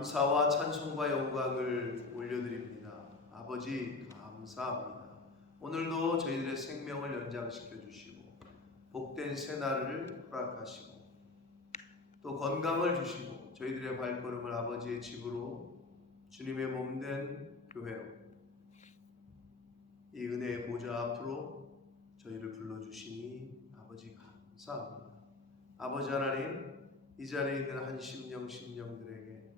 감사와 찬송과 영광을 올려드립니다. 아버지 감사합니다. 오늘도 저희들의 생명을 연장시켜 주시고 복된 새날을 허락하시고 또 건강을 주시고 저희들의 발걸음을 아버지의 집으로 주님의 몸된 교회로 이 은혜의 보좌 앞으로 저희를 불러주시니 아버지 감사합니다. 아버지 하나님, 이 자리에 있는 한 심령들에게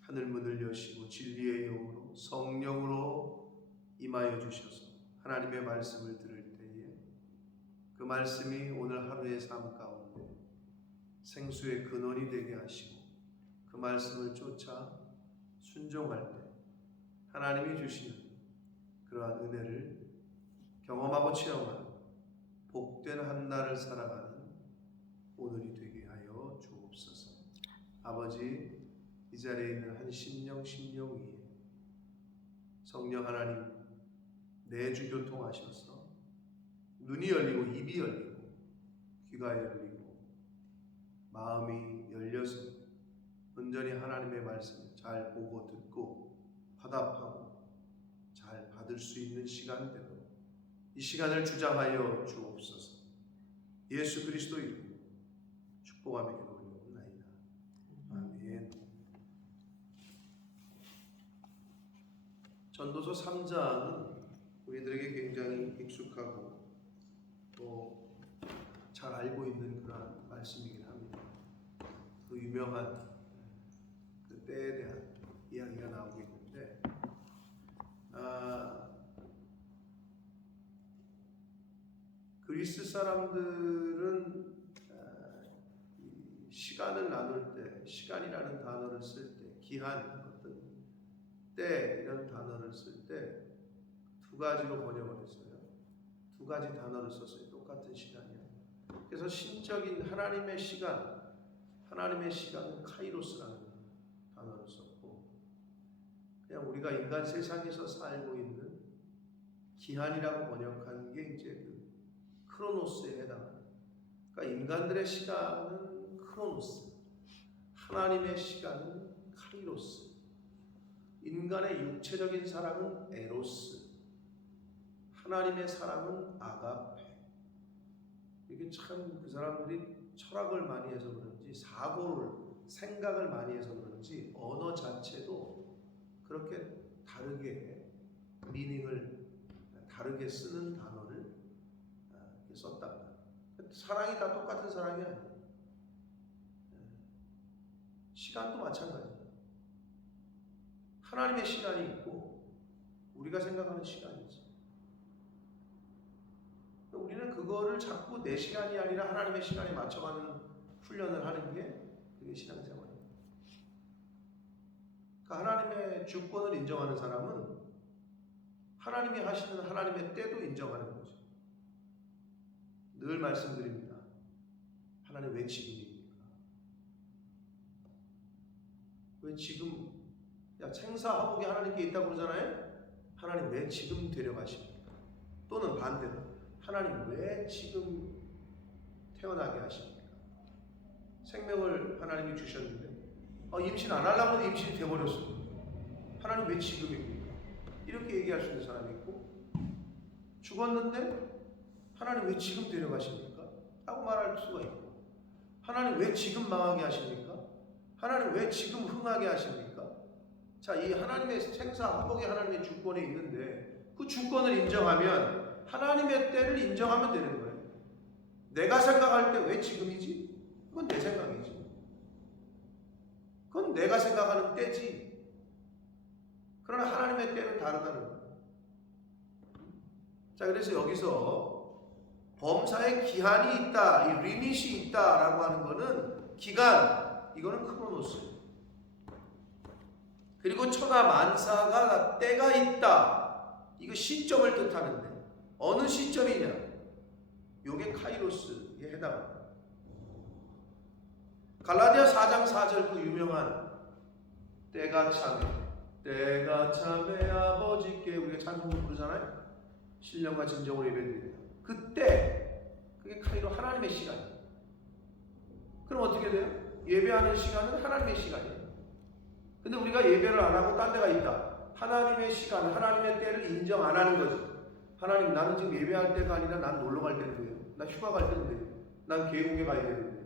하늘문을 여시고 진리의 영으로 성령으로 임하여 주셔서 하나님의 말씀을 들을 때에 그 말씀이 오늘 하루의 삶 가운데 생수의 근원이 되게 하시고 그 말씀을 쫓아 순종할 때 하나님이 주시는 그러한 은혜를 경험하고 체험하는 복된 한 날을 살아가는 오늘이 되게 하여 주옵소서. 아버지, 이 자리에 있는 한 심령 위에 성령 하나님 내주 교통하셔서 눈이 열리고 입이 열리고 귀가 열리고 마음이 열려서 온전히 하나님의 말씀을 잘 보고 듣고 화답하고 잘 받을 수 있는 시간대로 이 시간을 주장하여 주옵소서. 예수 그리스도 이름으로 축복하며 기도드리옵나이다. 아멘. 전도서 3장은 우리들에게 굉장히 익숙하고 또 잘 알고 있는 그런 말씀이긴 합니다. 그 유명한 그 때에 대한 이야기가 나오고 있는데 그리스 사람들은 시간을 나눌 때 시간이라는 단어를 쓸 때 기한, 어떤 때 이런 단어를 쓸 때 두 가지로 번역을 했어요. 두 가지 단어를 썼어요. 똑같은 시간이요. 그래서 신적인 하나님의 시간은 카이로스라는 단어를 썼고 그냥 우리가 인간 세상에서 살고 있는 기한이라고 번역한 게 이제 그 크로노스에 해당합니다. 그러니까 인간들의 시간은 크로노스, 하나님의 시간은 카이로스, 인간의 육체적인 사랑은 에로스, 하나님의 사랑은 아가페. 이게 참 그 사람들이 철학을 많이 해서 그런지 생각을 많이 해서 그런지 언어 자체도 그렇게 다르게 미닝을 다르게 쓰는 단어를 썼답니다. 사랑이 다 똑같은 사랑이 아니에요. 시간도 마찬가지예요. 하나님의 시간이 있고 우리가 생각하는 시간이 있어요. 우리는 그거를 자꾸 내 시간이 아니라 하나님의 시간에 맞춰가는 훈련을 하는 게 그게 신앙생활이에요. 그러니까 하나님의 주권을 인정하는 사람은 하나님이 하시는 하나님의 때도 인정하는 거죠. 늘 말씀드립니다. 하나님 왜 지금입니까? 왜 지금? 생사화복이 하나님께 있다고 그러잖아요. 하나님 왜 지금 데려가십니까? 또는 반대로 하나님 왜 지금 태어나게 하십니까? 생명을 하나님이 주셨는데 임신 안 하려고 하는데 임신이 돼버렸어요. 하나님 왜 지금입니까? 이렇게 얘기할 수 있는 사람이 있고, 죽었는데 하나님 왜 지금 데려가십니까? 라고 말할 수가 있고, 하나님 왜 지금 망하게 하십니까? 하나님 왜 지금 흥하게 하십니까? 자, 이 하나님의 생사화복이 하나님의 주권에 있는데 그 주권을 인정하면 하나님의 때를 인정하면 되는 거예요. 내가 생각할 때 왜 지금이지? 그건 내 생각이지. 그건 내가 생각하는 때지. 그러나 하나님의 때는 다르다는 거예요. 자, 그래서 여기서 범사에 기한이 있다, 이 리밋이 있다라고 하는 거는 기간, 이거는 크로노스. 그리고 천하 만사가 때가 있다, 이거 시점을 뜻하는데 어느 시점이냐? 요게 카이로스에 해당합니다. 갈라디아 4장 4절 그 유명한 때가 참에 아버지께 우리가 찬송을 부르잖아요. 신령과 진정으로 예배드립니다. 그때 그게 카이로 하나님의 시간이에요. 그럼 어떻게 돼요? 예배하는 시간은 하나님의 시간이에요. 근데 우리가 예배를 안 하고 딴 데가 있다. 하나님의 시간, 하나님의 때를 인정 안 하는 거죠. 하나님, 나는 지금 예배할 때가 아니라 난 놀러 갈 때인데요. 나 휴가 갈 때인데요. 난 계곡에 가야 되는데.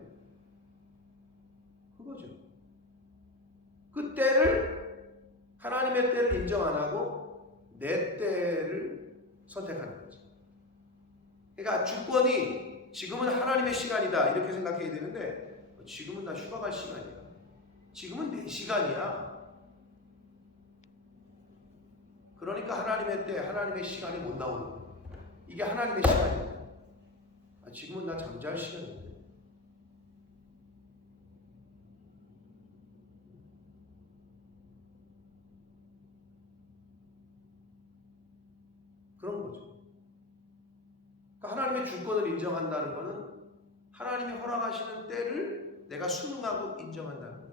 그거죠. 그 때를, 하나님의 때를 인정 안 하고 내 때를 선택하는 거죠. 그러니까 주권이 지금은 하나님의 시간이다 이렇게 생각해야 되는데, 지금은 나 휴가 갈 시간이야. 지금은 내 시간이야. 그러니까 하나님의 때, 하나님의 시간이 못 나오는 거야. 이게 하나님의 시간이야. 지금은 나 잠잘 시간인데. 그런 거죠. 그러니까 하나님의 주권을 인정한다는 것은 하나님이 허락하시는 때를 내가 순응하고 인정한다는 거죠.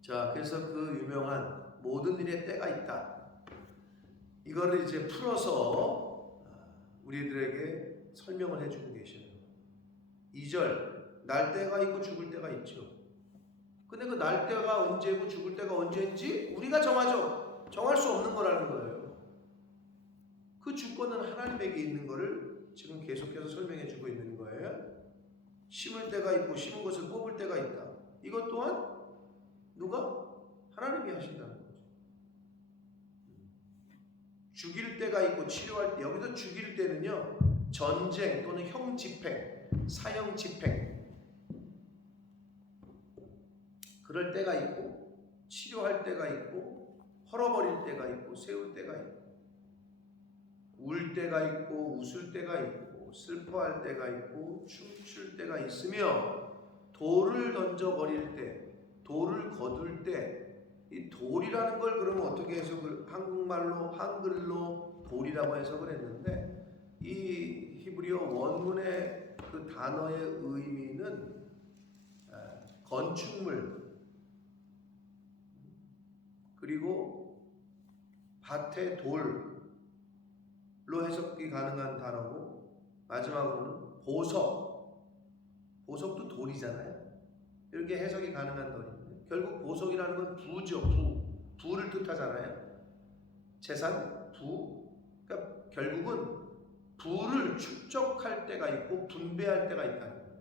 자, 그래서 그 유명한 모든 일에 때가 있다. 이거를 이제 풀어서 우리들에게 설명을 해주고 계셔요. 2절, 날 때가 있고 죽을 때가 있죠. 근데 그 날 때가 언제고 죽을 때가 언제인지 우리가 정하죠. 정할 수 없는 거라는 거예요. 그 주권은 하나님에게 있는 거를 지금 계속해서 설명해 주고 있는 거예요. 심을 때가 있고 심은 것을 뽑을 때가 있다. 이것 또한 누가? 하나님이 하신다는 거죠. 죽일 때가 있고 치료할 때, 여기서 죽일 때는요, 전쟁 또는 형 집행, 사형 집행, 그럴 때가 있고, 치료할 때가 있고, 헐어버릴 때가 있고, 세울 때가 있고, 울 때가 있고, 웃을 때가 있고, 슬퍼할 때가 있고, 춤출 때가 있으며, 돌을 던져버릴 때, 돌을 거둘 때, 이 돌이라는 걸 그러면 어떻게 해석을, 한국말로, 한글로 돌이라고 해석을 했는데, 이 히브리어 원문의 그 단어의 의미는 건축물, 그리고 밭의 돌로 해석이 가능한 단어고, 마지막으로는 보석, 보석도 돌이잖아요. 이렇게 해석이 가능한 단어입니다. 결국 보석이라는 건 부죠. 부를 뜻하잖아요. 재산, 부. 그러니까 결국은 부를 축적할 때가 있고 분배할 때가 있다는 거예요.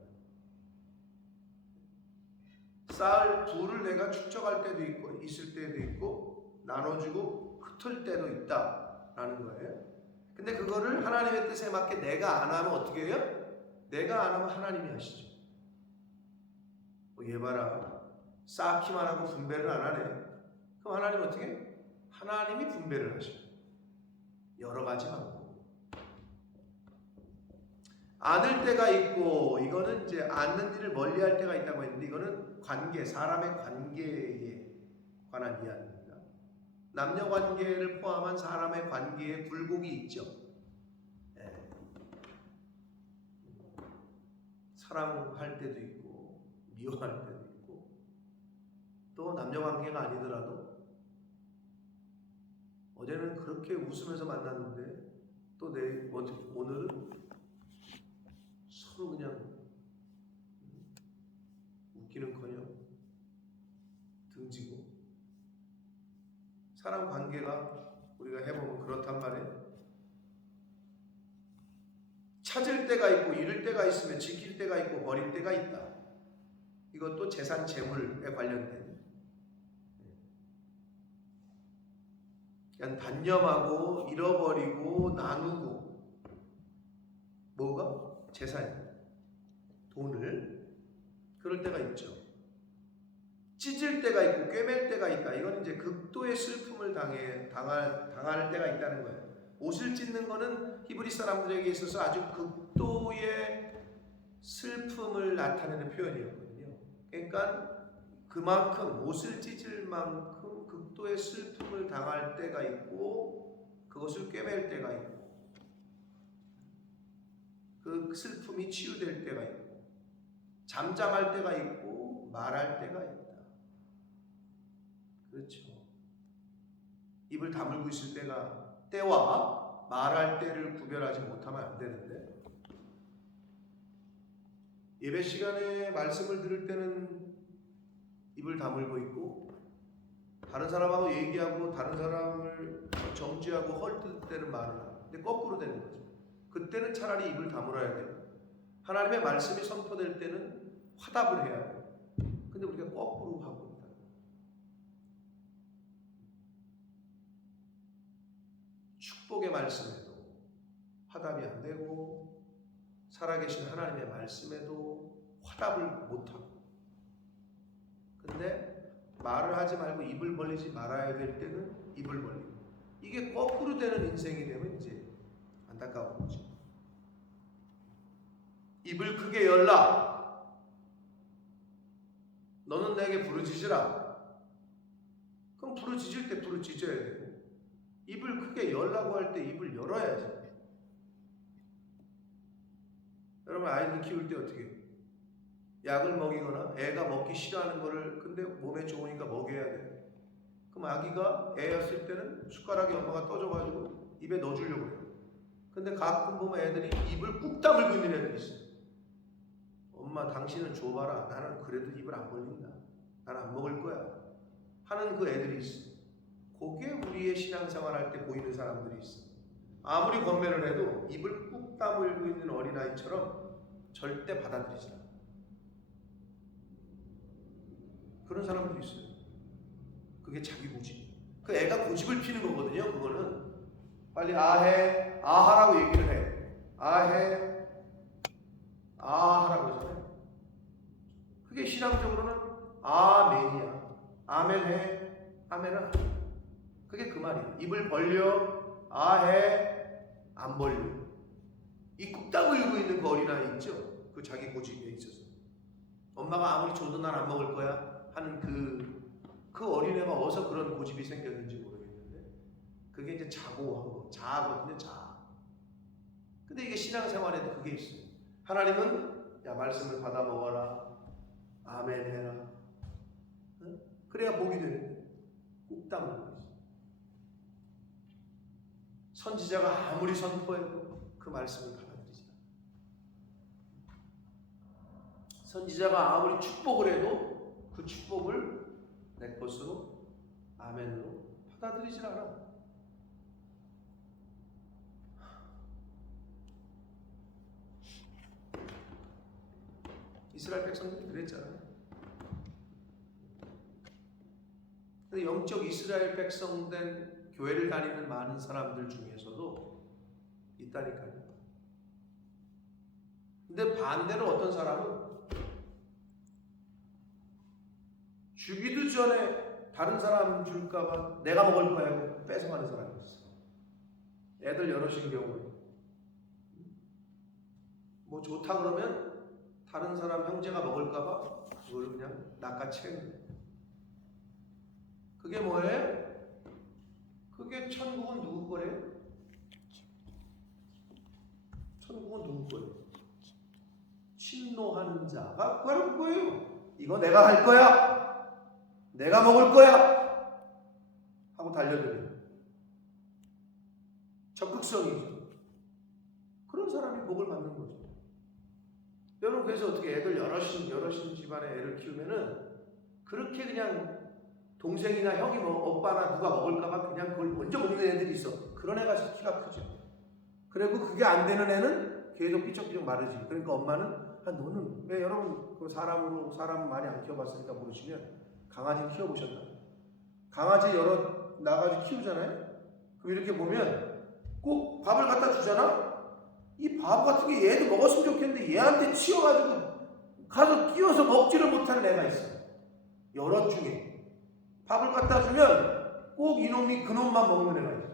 쌓을 부를 내가 축적할 때도 있고 있을 때도 있고 나눠주고 흩을 때도 있다라는 거예요. 근데 그거를 하나님의 뜻에 맞게 내가 안 하면 어떻게 해요? 내가 안 하면 하나님이 하시죠. 얘 봐라, 쌓기만 하고 분배를 안 하네. 그럼 하나님 어떻게 해? 하나님이 분배를 하셔. 여러 가지 방법. 안을 때가 있고, 이거는 이제 않는 일을 멀리할 때가 있다고 했는데, 이거는 관계, 사람의 관계에 관한 이야기입니다. 남녀 관계를 포함한 사람의 관계에 굴곡이 있죠. 네. 사랑할 때도 있고, 미워할 때도 있고, 또 남녀 관계가 아니더라도 어제는 그렇게 웃으면서 만났는데 또 오늘은 서로 그냥 웃기는커녕 등지고. 사람 관계가 우리가 해보면 그렇단 말이에요. 찾을 때가 있고 잃을 때가 있으면 지킬 때가 있고 버릴 때가 있다. 이것도 재산 재물에 관련된, 그냥 단념하고 잃어버리고 나누고, 뭐가? 재산, 돈을, 그럴 때가 있죠. 찢을 때가 있고 꿰맬 때가 있다. 이건 이제 극도의 슬픔을 당할 때가 있다는 거예요. 옷을 찢는 거는 히브리 사람들에게 있어서 아주 극도의 슬픔을 나타내는 표현이었거든요. 그러니까 그만큼 옷을 찢을 만큼 극도의 슬픔을 당할 때가 있고, 그것을 꿰맬 때가 있고, 그 슬픔이 치유될 때가 있고, 잠잠할 때가 있고, 말할 때가 있다. 그렇죠. 입을 다물고 있을 때와 말할 때를 구별하지 못하면 안 되는데, 예배 시간에 말씀을 들을 때는 입을 다물고 있고, 다른 사람하고 얘기하고 다른 사람을 정죄하고 헐뜯을 때는 말을 하고, 근데 거꾸로 되는 거죠. 그때는 차라리 입을 다물어야 돼요. 하나님의 말씀이 선포될 때는 화답을 해야 돼요. 근데 우리가 거꾸로 하고 있다. 축복의 말씀에도 화답이 안 되고, 살아계신 하나님의 말씀에도 화답을 못하고, 근데 말을 하지 말고 입을 벌리지 말아야 될 때는 입을 벌리고, 이게 거꾸로 되는 인생이 되면 이제 안타까운 거죠. 입을 크게 열라. 너는 내게 부르짖으라. 그럼 부르짖을 때 부르짖어야 되고, 입을 크게 열라고 할 때 입을 열어야지. 여러분, 아이들 키울 때 어떻게 해요? 약을 먹이거나 애가 먹기 싫어하는 거를 근데 몸에 좋으니까 먹여야 돼. 그럼 아기가 애였을 때는 숟가락에 엄마가 떠줘가지고 입에 넣어주려고 해요. 근데 가끔 보면 애들이 입을 꾹 다물고 있는 애들이 있어요. 엄마 당신은 줘봐라. 나는 그래도 입을 안 벌린다. 난 안 먹을 거야. 하는 그 애들이 있어요. 그게 우리의 신앙생활 할 때 보이는 사람들이 있어요. 아무리 권면을 해도 입을 꾹 다물고 있는 어린아이처럼 절대 받아들이지 않아요. 그런 사람들이 있어요. 그게 자기 고집. 그 애가 고집을 피는 거거든요. 그거는 빨리 아해, 아하라고 얘기를 해. 아해, 아하라고 하잖아요. 그게 신앙적으로는 아멘이야. 아멘해, 아멘아. 그게 그 말이에요. 입을 벌려, 아해, 안 벌려. 이 꾹 다물고 있는 그 어린아이 있죠? 그 자기 고집에 있어서. 엄마가 아무리 줘도 난 안 먹을 거야 하는 그 어린애가 어디서 그런 고집이 생겼는지 모르겠는데, 그게 이제 자고한 거, 자아거든요, 자아. 근데 이게 신앙생활에도 그게 있어요. 하나님은 야, 말씀을 받아 먹어라, 아멘 해라. 응? 그래야 복이 되는데 꾹 다물고 있어요. 선지자가 아무리 선포해도 그 말씀을 받아들이지 않아요. 선지자가 아무리 축복을 해도 그 축복을 내 것으로, 아멘으로 받아들이질 않아. 이스라엘 백성들이 그랬잖아요. 근데 영적 이스라엘 백성 된 교회를 다니는 많은 사람들 중에서도 있다니까요. 근데 반대로 어떤 사람은 주기도 전에 다른 사람 줄까봐 내가 먹을 거야 하고 뺏어가는 사람이 있어. 애들 여럿인 경우에 뭐 좋다 그러면 다른 사람 형제가 먹을까봐 그걸 그냥 낚아채는 거예요. 그게 뭐예요? 그게 천국은 누구 거래요? 천국은 누구 거예요? 침노하는 자가 바로 그거예요. 이거 내가 할 거야. 내가 먹을 거야 하고 달려들면 적극성이죠. 그런 사람이 복을 받는 거죠. 여러분, 그래서 어떻게 애들 여럿인 집안에 애를 키우면은 그렇게 그냥 동생이나 형이 오빠나 누가 먹을까봐 그냥 그걸 먼저 먹는 애들이 있어. 그런 애가 키가 크죠. 그리고 그게 안 되는 애는 계속 삐쩍삐쩍 마르지. 그러니까 엄마는 너는 왜, 여러분 그 사람 많이 안 키워봤으니까 모르시면 강아지 키워보셨나요? 강아지 여러 나가지고 키우잖아요. 그럼 이렇게 보면 꼭 밥을 갖다 주잖아. 이 바보 같은 게 얘도 먹었으면 좋겠는데 얘한테 치여가지고 가서 끼워서 먹지를 못하는 애가 있어. 여럿 중에 밥을 갖다 주면 꼭 이놈이 그놈만 먹는 애가 있어.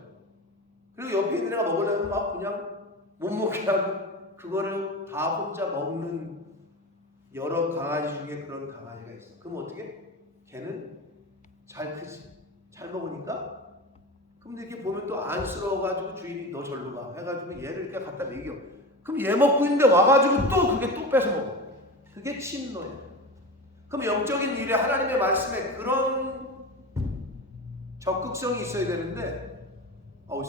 그리고 옆에 있는 애가 먹으려면 막 그냥 못 먹게 하고 그거를 다 혼자 먹는 여러 강아지 중에 그런 강아지가 있어. 그럼 어떻게? 걔는 잘 크지. 잘 먹으니까. 근데 이렇게 보면 또 안쓰러워가지고 주인이 너 절로 가 해가지고 얘를 이렇게 갖다 먹여. 그럼 얘 먹고 있는데 와가지고 또 그게 또 뺏어 먹어. 그게 침노야. 그럼 영적인 일에 하나님의 말씀에 그런 적극성이 있어야 되는데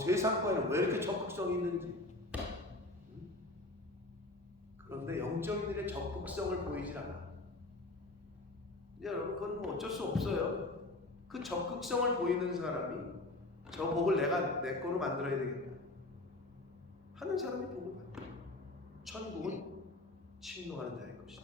세상 거에는 왜 이렇게 적극성이 있는지. 그런데 영적인들의 적극성을 보이질 않아. 여러분, 그건 뭐 어쩔 수 없어요. 그 적극성을 보이는 사람이 저 복을 내가 내 거로 만들어야 되겠다 하는 사람이 복을 받아. 천국은 침노하는 자의 것이다.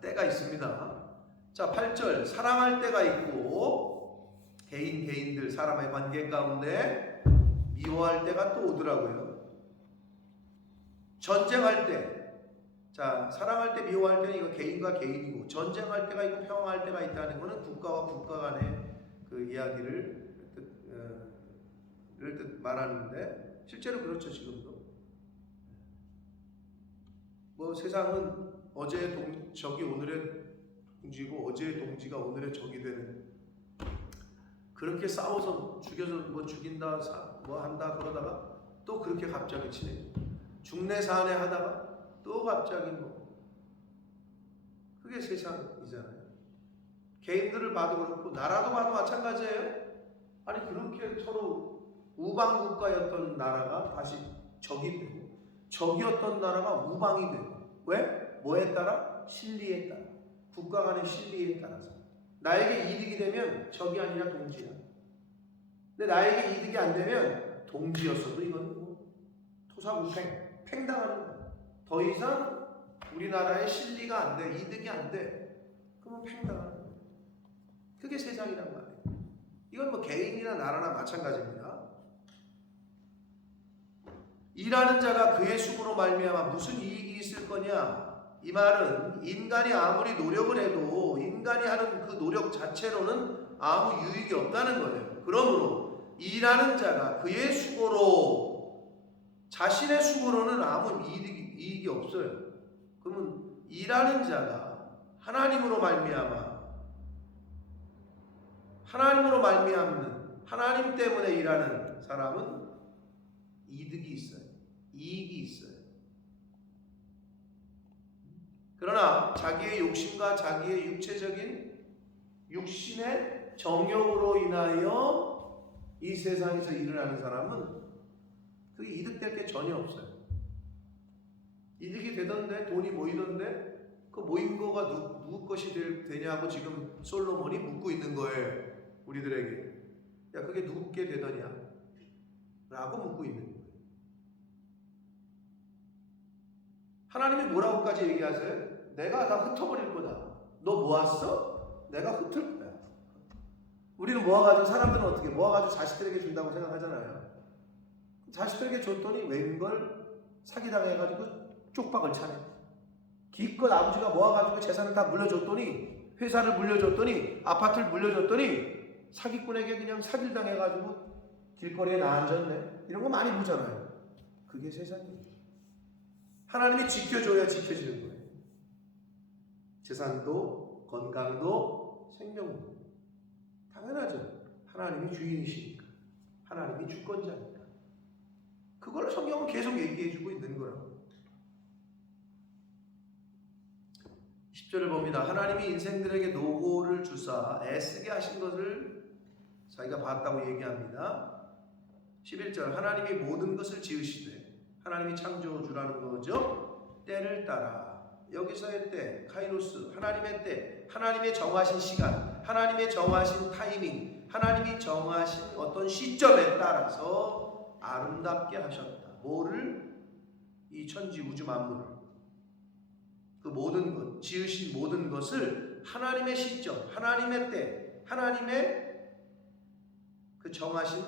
때가 있습니다. 자, 8절 사랑할 때가 있고 개인들 사람의 관계 가운데 미워할 때가 또 오더라고요. 전쟁할 때, 자, 사랑할 때 미워할 때는 이거 개인과 개인이고, 전쟁할 때가 있고 평화할 때가 있다는 것은 국가와 국가 간의 그 이야기를 말하는데 실제로 그렇죠. 지금도 뭐 세상은 어제의 적이 오늘의 동지고 어제의 동지가 오늘의 적이 되는, 그렇게 싸워서 죽여서 뭐 죽인다 뭐 한다 그러다가 또 그렇게 갑자기 친해져. 중내사안에 하다가 또 갑자기 뭐, 그게 세상이잖아요. 개인들을 봐도 그렇고 나라도 봐도 마찬가지예요. 아니 그렇게 서로 우방 국가였던 나라가 다시 적이 되고, 적이었던 나라가 우방이 되고. 왜? 뭐에 따라? 신리에 따라. 국가 간의 신리에 따라서. 나에게 이득이 되면 적이 아니라 동지야. 근데 나에게 이득이 안 되면 동지였어도 이건 뭐 토사구팽, 팽당하는 거야. 더 이상 우리나라의 신리가 안 돼, 이득이 안 돼. 그러면 팽당하는 거야. 그게 세상이란 말이에요. 이건 뭐 개인이나 나라나 마찬가지입니다. 일하는 자가 그의 수고로 말미암아 무슨 이익이 있을 거냐? 이 말은 인간이 아무리 노력을 해도 인간이 하는 그 노력 자체로는 아무 유익이 없다는 거예요. 그러므로 일하는 자가 그의 수고로, 자신의 수고로는 아무 이익이 없어요. 그러면 일하는 자가 하나님으로 말미암는, 하나님 때문에 일하는 사람은 이득이 있어요. 이익이 있어요. 그러나 자기의 욕심과 자기의 육체적인 육신의 정욕으로 인하여 이 세상에서 일을 하는 사람은 그게 이득될 게 전혀 없어요. 이득이 되던데, 돈이 모이던데, 그 모인 거가 누구 것이 되냐고 지금 솔로몬이 묻고 있는 거예요. 우리들에게. 야, 그게 누구께 되더냐? 라고 묻고 있는 거예요. 하나님이 뭐라고까지 얘기하세요? 내가 다 흩어버릴 거다. 너 모았어? 내가 흩을 거야. 우리는 모아가지고, 사람들은 어떻게 모아가지고 자식들에게 준다고 생각하잖아요. 자식들에게 줬더니 웬걸 사기당해가지고 쪽박을 차네. 기껏 아버지가 모아가지고 재산을 다 물려줬더니, 회사를 물려줬더니, 아파트를 물려줬더니 사기꾼에게 그냥 사기당해가지고 길거리에 나앉았네. 이런 거 많이 보잖아요. 그게 세상이에요. 하나님이 지켜줘야 지켜지는 거예요. 재산도, 건강도, 생명도. 당연하죠. 하나님이 주인이시니까. 하나님이 주권자니까. 그걸 성경은 계속 얘기해주고 있는 거라고. 10절을 봅니다. 하나님이 인생들에게 노고를 주사 애쓰게 하신 것을 자기가 봤다고 얘기합니다. 11절 하나님이 모든 것을 지으시되, 하나님이 창조주라는 거죠. 때를 따라, 여기서의 때, 카이로스, 하나님의 때, 하나님의 정하신 시간, 하나님의 정하신 타이밍, 하나님이 정하신 어떤 시점에 따라서 아름답게 하셨다. 뭐를? 이 천지 우주 만물을, 그 모든 것, 지으신 모든 것을 하나님의 시점, 하나님의 때, 하나님의 그 정하신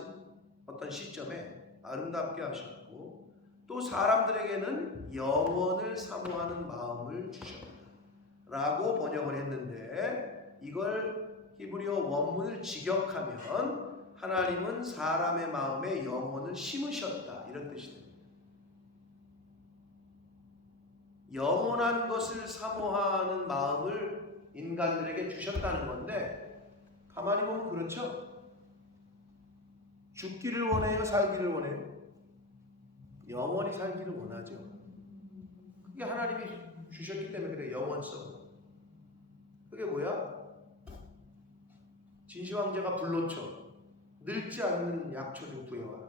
어떤 시점에 아름답게 하셨고, 또 사람들에게는 영원을 사모하는 마음을 주셨다 라고 번역을 했는데, 이걸 히브리어 원문을 직역하면 하나님은 사람의 마음에 영원을 심으셨다 이런 뜻이 됩니다. 영원한 것을 사모하는 마음을 인간들에게 주셨다는 건데, 가만히 보면 그렇죠. 죽기를 원해요? 살기를 원해요? 영원히 살기를 원하죠. 그게 하나님이 주셨기 때문에 그래. 영원성. 그게 뭐야? 진시황제가 불로초, 늙지 않는 약초 좀 구해와라.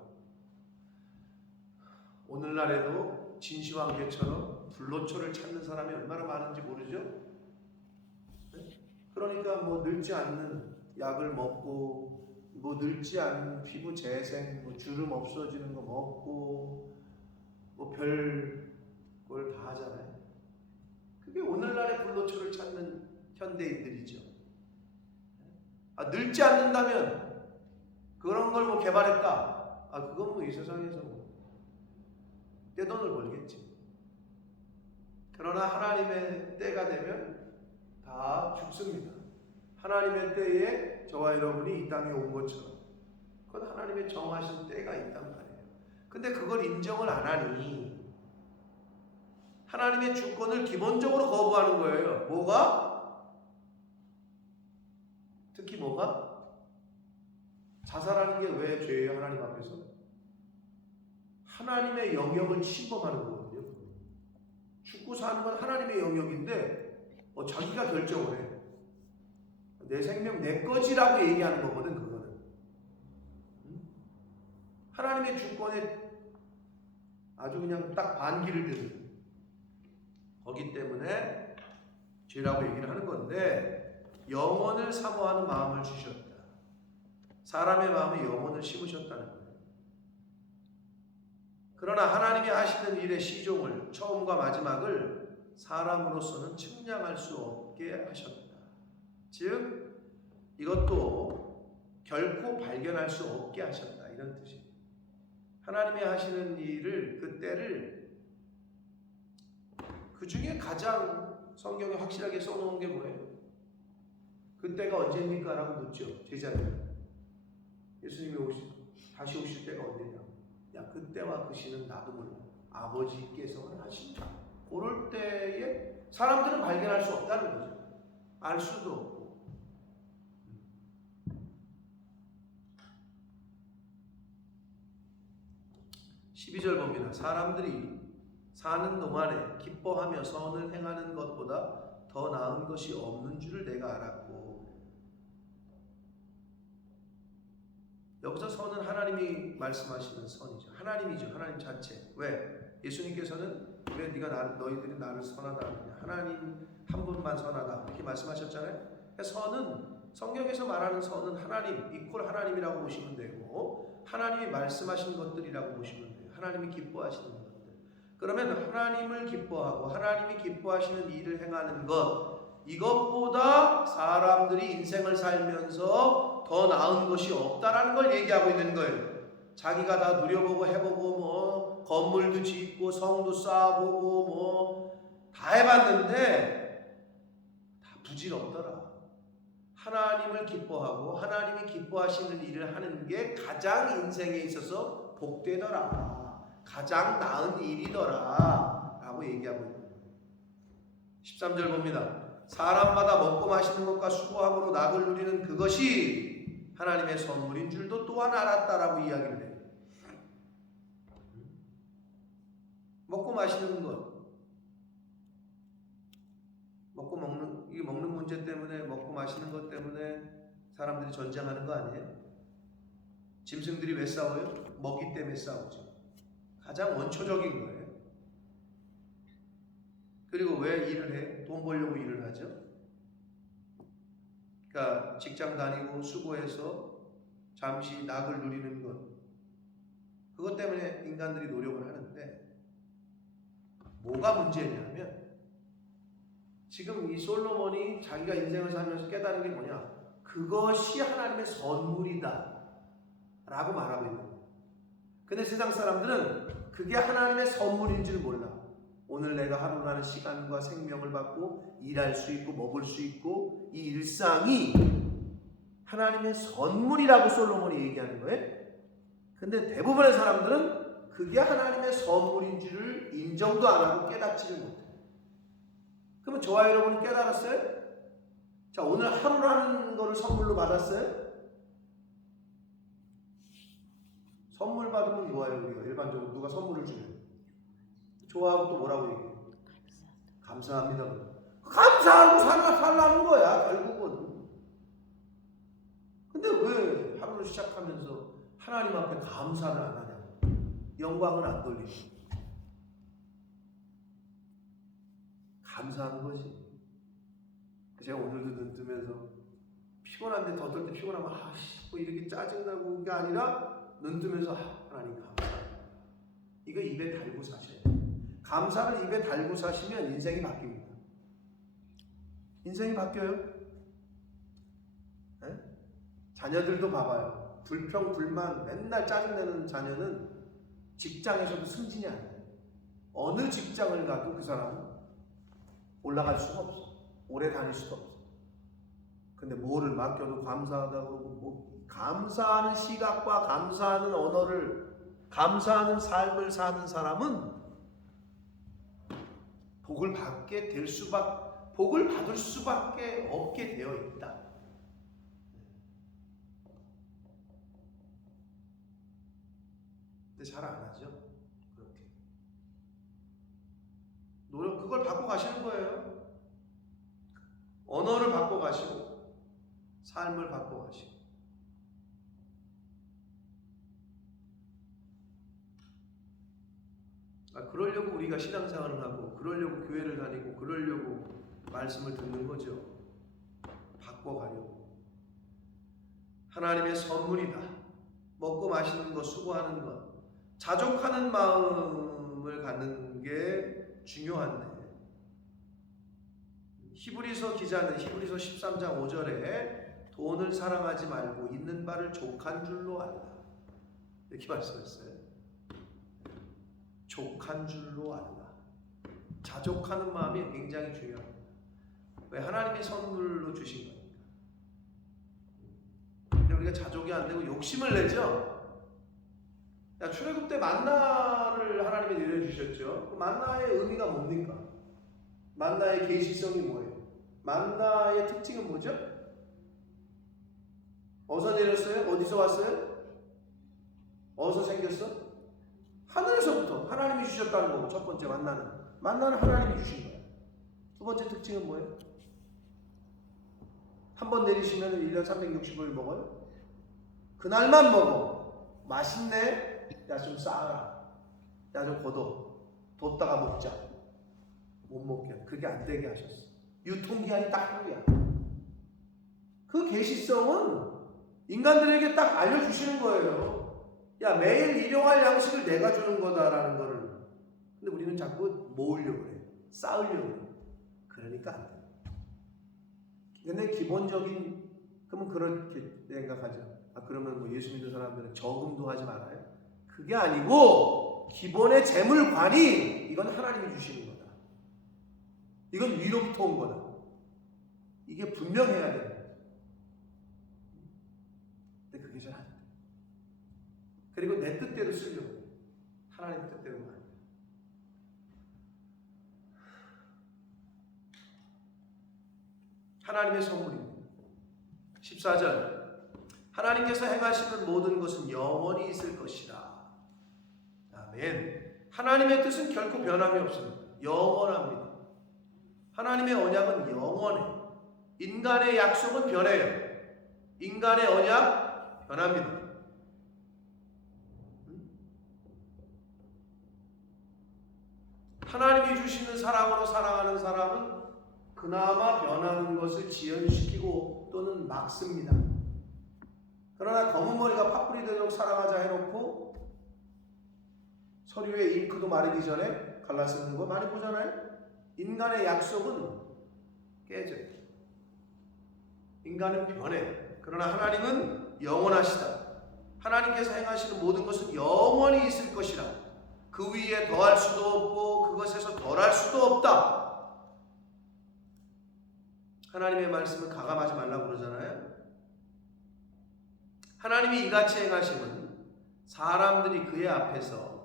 오늘날에도 진시황제처럼 불로초를 찾는 사람이 얼마나 많은지 모르죠? 네? 그러니까 뭐 늙지 않는 약을 먹고, 뭐 늙지 않는 피부 재생, 뭐 주름 없어지는 거 먹고, 뭐 별 걸 다 하잖아요. 그게 오늘날의 불로초를 찾는 현대인들이죠. 늙지 않는다면 그런 걸 뭐 개발했다. 그건 뭐 이 세상에서 뭐 떼돈을 벌겠지. 그러나 하나님의 때가 되면 다 죽습니다. 하나님의 때에 저와 여러분이 이 땅에 온 것처럼 그건 하나님의 정하신 때가 있단 말이에요. 근데 그걸 인정을 안 하니 하나님의 주권을 기본적으로 거부하는 거예요. 뭐가? 특히 뭐가? 자살하는 게 왜 죄예요? 하나님 앞에서? 하나님의 영역을 침범하는 거거든요. 죽고 사는 건 하나님의 영역인데 자기가 결정을 해. 내 생명 내 거지라고 얘기하는 거거든. 그거는 하나님의 주권에 아주 그냥 딱 반기를 드는 거기 때문에 죄라고 얘기를 하는 건데, 영원을 사모하는 마음을 주셨다. 사람의 마음에 영혼을 심으셨다는 거예요. 그러나 하나님이 하시는 일의 시종을, 처음과 마지막을 사람으로서는 측량할 수 없게 하셨다. 즉 이것도 결코 발견할 수 없게 하셨다, 이런 뜻이에요. 하나님이 하시는 일을, 그 때를, 그 중에 가장 성경에 확실하게 써놓은 게 뭐예요? 그때가 언제입니까? 라고 묻죠, 제자들. 예수님이 다시 오실 때가 언제냐? 야, 그때와 그 시는 나도 몰라. 아버지께서는 하신다. 그럴 때에 사람들은 발견할 수 없다는 거죠. 알 수도 없고. 12절 봅니다. 사람들이 사는 동안에 기뻐하며 선을 행하는 것보다 더 나은 것이 없는 줄을 내가 알았고. 여기서 선은 하나님이 말씀하시는 선이죠. 하나님이죠. 하나님 자체. 왜? 예수님께서는 왜 너희들이 나를 선하다 하느냐? 하나님 한 분만 선하다, 이렇게 말씀하셨잖아요. 선은, 성경에서 말하는 선은 하나님, 이퀄 하나님이라고 보시면 되고, 하나님이 말씀하신 것들이라고 보시면 돼요. 하나님이 기뻐하시는 것들. 그러면 하나님을 기뻐하고 하나님이 기뻐하시는 일을 행하는 것, 이것보다 사람들이 인생을 살면서 더 나은 것이 없다라는 걸 얘기하고 있는 거예요. 자기가 다 누려보고 해보고 뭐 건물도 짓고 성도 쌓아보고 뭐 다 해봤는데 다 부질없더라. 하나님을 기뻐하고 하나님이 기뻐하시는 일을 하는 게 가장 인생에 있어서 복되더라, 가장 나은 일이더라 라고 얘기하고 있는 거예요. 13절 봅니다. 사람마다 먹고 마시는 것과 수고함으로 낙을 누리는 그것이 하나님의 선물인 줄도 또한 알았다라고 이야기를 해요. 먹고 마시는 것, 먹는 문제 때문에, 먹고 마시는 것 때문에 사람들이 전쟁하는 거 아니에요? 짐승들이 왜 싸워요? 먹이 때문에 싸우죠. 가장 원초적인 거예요. 그리고 왜 일을 해? 돈 벌려고 일을 하죠. 그러니까 직장 다니고 수고해서 잠시 낙을 누리는 것, 그것 때문에 인간들이 노력을 하는데, 뭐가 문제냐면 지금 이 솔로몬이 자기가 인생을 살면서 깨달은 게 뭐냐? 그것이 하나님의 선물이다 라고 말하고 있는 거예요. 근데 세상 사람들은 그게 하나님의 선물인 줄 몰라. 오늘 내가 하루라는 시간과 생명을 받고 일할 수 있고 먹을 수 있고 이 일상이 하나님의 선물이라고 솔로몬이 얘기하는 거예요. 근데 대부분의 사람들은 그게 하나님의 선물인 줄을 인정도 안 하고 깨닫지를 못해요. 그러면 저와 여러분은 깨달았어요? 자, 오늘 하루라는 거를 선물로 받았어요? 선물 받으면 좋아요. 우리가 일반적으로 누가 선물을 주면 좋아하고 또 뭐라고 얘기해요? 감사합니다. 감사하고 살라는 거야, 결국은. 근데 왜 하루를 시작하면서 하나님 앞에 감사를 안 하냐? 영광을 안 돌리냐? 감사한 거지. 제가 오늘도 눈 뜨면서 피곤한데 더 뜰 때 피곤하면 뭐 이렇게 짜증나고 게 아니라 눈 뜨면서 하나님 감사. 이거 입에 달고 사셔야 돼요. 감사를 입에 달고 사시면 인생이 바뀝니다. 인생이 바뀌어요. 네? 자녀들도 봐봐요. 불평, 불만, 맨날 짜증내는 자녀는 직장에서도 승진이 안 돼요. 어느 직장을 가도 그 사람은 올라갈 수가 없어. 오래 다닐 수도 없어. 근데 뭐를 맡겨도 감사하다고 그러고, 뭐 감사하는 시각과 감사하는 언어를, 감사하는 삶을 사는 사람은 복을 받을 수밖에 없게 되어 있다. 근데 잘 안 하죠. 그렇게 그걸 바꿔 가시는 거예요. 언어를 바꿔 가시고 삶을 바꿔 가시고. 그러려고 우리가 신앙생활을 하고, 그러려고 교회를 다니고, 그러려고 말씀을 듣는 거죠. 바꿔가려고. 하나님의 선물이다. 먹고 마시는 것, 수고하는 것, 자족하는 마음을 갖는 게 중요한데, 히브리서 기자는 히브리서 13장 5절에 돈을 사랑하지 말고 있는 바를 족한 줄로 알라, 이렇게 말씀했어요. 족한 줄로 알라. 자족하는 마음이 굉장히 중요합니다. 왜? 하나님이 선물로 주신 거니까. 근데 우리가 자족이 안 되고 욕심을 내죠. 출애굽 때 만나를 하나님이 내려주셨죠. 만나의 의미가 뭡니까? 만나의 계시성이 뭐예요? 만나의 특징은 뭐죠? 어디서 내렸어요? 어디서 왔어요? 어디서 생겼어? 하늘에서부터 하나님이 주셨다는 거고, 첫 번째 만나는 하나님이 주신 거예요. 두 번째 특징은 뭐예요? 한 번 내리시면 1년 365일 먹어요? 그날만 먹어. 맛있네? 야 좀 싸라. 야 좀 걷어. 뒀다가 먹자. 못 먹게. 그게 안 되게 하셨어. 유통기한이 딱 하루야. 그 계시성은 인간들에게 딱 알려주시는 거예요. 야, 매일 일용할 양식을 내가 주는 거다라는 거를. 근데 우리는 자꾸 모으려고 그래. 쌓으려고 그래. 그러니까 안 돼. 근데 기본적인, 그러면 그렇게 생각하죠. 그러면 뭐 예수 믿는 사람들은 저금도 하지 말아요? 그게 아니고, 기본의 재물관이, 이건 하나님이 주시는 거다. 이건 위로부터 온 거다. 이게 분명해야 돼요. 근데 그게 잘 안 돼. 그리고 내 뜻대로 쓰려고 해요. 하나님 뜻대로가 아니에요. 하나님의 선물입니다. 14절, 하나님께서 행하시는 모든 것은 영원히 있을 것이라. 아멘. 하나님의 뜻은 결코 변함이 없습니다. 영원합니다. 하나님의 언약은 영원해. 인간의 약속은 변해요. 인간의 언약 변합니다. 하나님이 주시는 사랑으로 사랑하는 사람은 그나마 변하는 것을 지연시키고 또는 막습니다. 그러나 검은 머리가 팥불이 되도록 사랑하자 해놓고 서류에 잉크도 마르기 전에 갈라 쓰는 거 많이 보잖아요. 인간의 약속은 깨져요. 인간은 변해. 그러나 하나님은 영원하시다. 하나님께서 행하시는 모든 것은 영원히 있을 것이라. 그 위에 더할 수도 없고 그것에서 덜할 수도 없다. 하나님의 말씀을 가감하지 말라고 그러잖아요. 하나님이 이같이 행하심은 사람들이 그의 앞에서를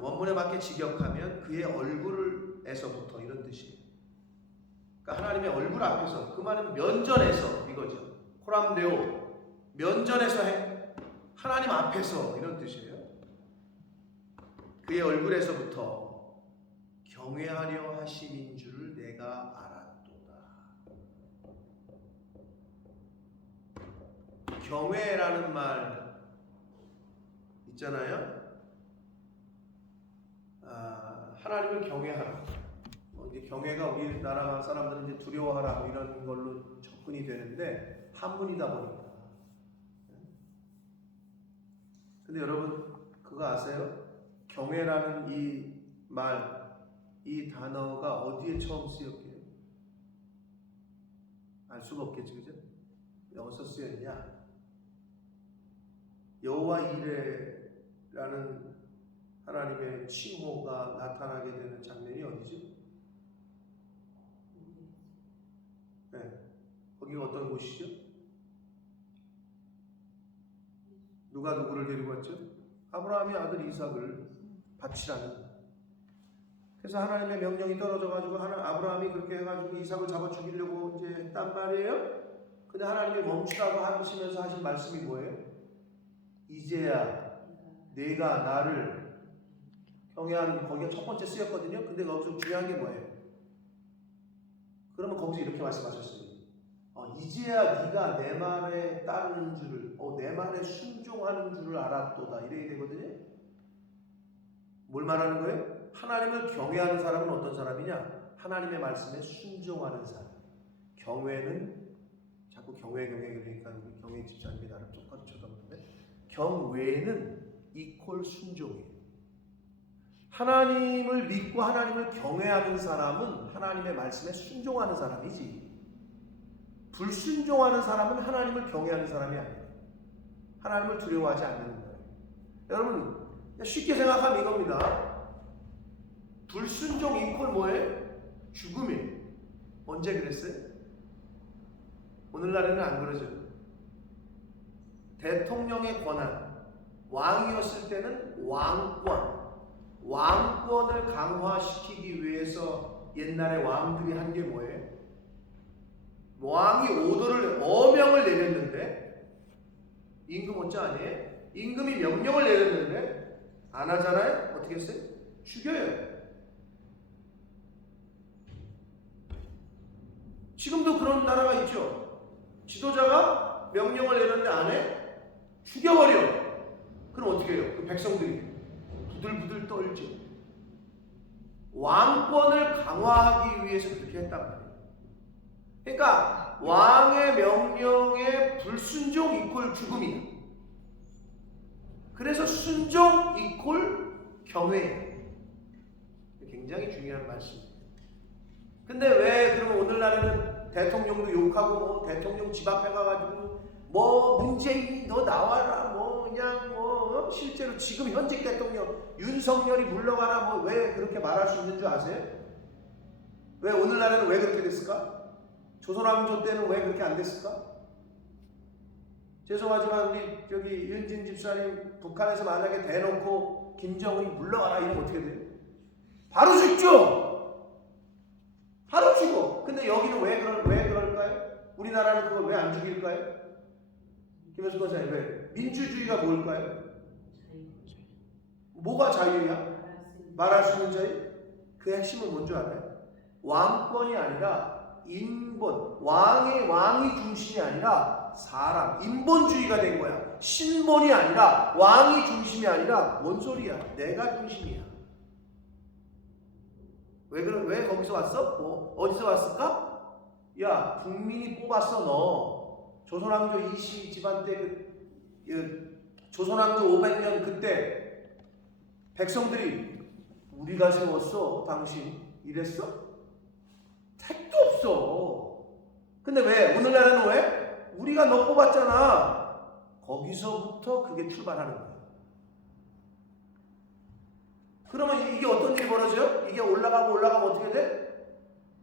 원문에 맞게 직역하면 그의 얼굴에서부터, 이런 뜻이에요. 그러니까 하나님의 얼굴 앞에서, 그 말은 면전에서, 이거죠. 코람데오, 면전에서 하나님 앞에서, 이런 뜻이에요. 그의 얼굴에서부터 경외하려 하심인 줄을 내가 알았도다. 경외라는 말 있잖아요. 하나님을 경외하라. 이제 경외가 우리나라 사람들은 이제 두려워하라 뭐 이런 걸로 접근이 되는데 한문이다 보니까. 근데 여러분 그거 아세요? 경외라는 이 말, 이 단어가 어디에 처음 쓰였게요? 알 수가 없겠지, 그죠? 어디서 쓰였냐? 여호와 이레라는 하나님의 칭호가 나타나게 되는 장면이 어디죠? 네, 거기가 어떤 곳이죠? 누가 누구를 데리고 왔죠? 아브라함이 아들 이삭을 바치라는. 그래서 하나님의 명령이 떨어져가지고 아브라함이 그렇게 해가지고 이삭을 잡아 죽이려고 이제 했단 말이에요. 근데 하나님이 멈추라고 하시면서 하신 말씀이 뭐예요? 이제야 내가 나를 경외하는, 거기가 첫 번째 쓰였거든요. 근데 거기서 중요한 게 뭐예요? 그러면 거기서 이렇게 말씀하셨어요. 이제야 네가 내 말에 따르는 줄을, 내 말에 순종하는 줄을 알았도다. 이래야 되거든요. 뭘 말하는 거예요? 하나님을 경외하는 사람은 어떤 사람이냐? 하나님의 말씀에 순종하는 사람. 경외는 자꾸 경외 그러니까 우리 경외 집사님이 나를 똑바로 쳐다보는데, 경외는 이퀄 순종이에요. 하나님을 믿고 하나님을 경외하는 사람은 하나님의 말씀에 순종하는 사람이지, 불순종하는 사람은 하나님을 경외하는 사람이 아니에요. 하나님을 두려워하지 않는 거예요. 여러분 쉽게 생각하면 이겁니다. 불순종 이퀄 뭐예요? 죽음이에요. 언제 그랬어요? 오늘날에는 안 그러죠. 대통령의 권한, 왕이었을 때는 왕권을 강화시키기 위해서 옛날에 왕들이 한 게 뭐예요? 왕이 어명을 내렸는데, 임금 어쩌 아니에요? 임금이 명령을 내렸는데 안 하잖아요? 어떻게 했어요? 죽여요. 지금도 그런 나라가 있죠. 지도자가 명령을 내렸는데 안 해? 죽여버려. 그럼 어떻게 해요? 그 백성들이 부들부들 떨죠. 왕권을 강화하기 위해서 그렇게 했단 말이에요. 그러니까 왕의 명령에 불순종 이퀄 죽음이다. 그래서 순종 이퀄 경외예요. 굉장히 중요한 말씀이에요. 근데 왜 그러면 오늘날에는 대통령도 욕하고 뭐 대통령 집 앞에 가가지고 뭐 문재인이 너 나와라 뭐 그냥 뭐 실제로 지금 현직 대통령 윤석열이 물러가라 뭐 왜 그렇게 말할 수 있는 줄 아세요? 왜 오늘날에는 왜 그렇게 됐을까? 조선왕조 때는 왜 그렇게 안 됐을까? 죄송하지만 우리 저기 윤진 집사님 북한에서 만약에 대놓고 김정은이 물러가라 이러면 어떻게 돼요? 바로 죽죠. 바로 죽어. 근데 여기는 왜 그럴까요? 우리나라는 그걸 왜 안 죽일까요? 김현수 권사님, 왜? 민주주의가 뭘까요? 뭐가 자유야? 말할 수 있는 자유? 그 핵심은 뭔지 알아요? 왕권이 아니라 인본, 왕이 중심이 아니라 사람, 인본주의가 된 거야. 신본이 아니라 왕이 중심이 아니라 뭔 소리야? 내가 중심이야. 왜 거기서 왔어? 뭐 어디서 왔을까? 야, 국민이 뽑았어 너. 조선왕조 이시 집안 때 조선왕조 500년 그때 백성들이 우리가 세웠어 당신 이랬어? 택도 없어. 근데 왜? 오늘날에는 왜? 우리가 너 뽑았잖아. 거기서부터 그게 출발하는 거야. 그러면 이게 어떤 일이 벌어져요? 이게 올라가면 어떻게 돼?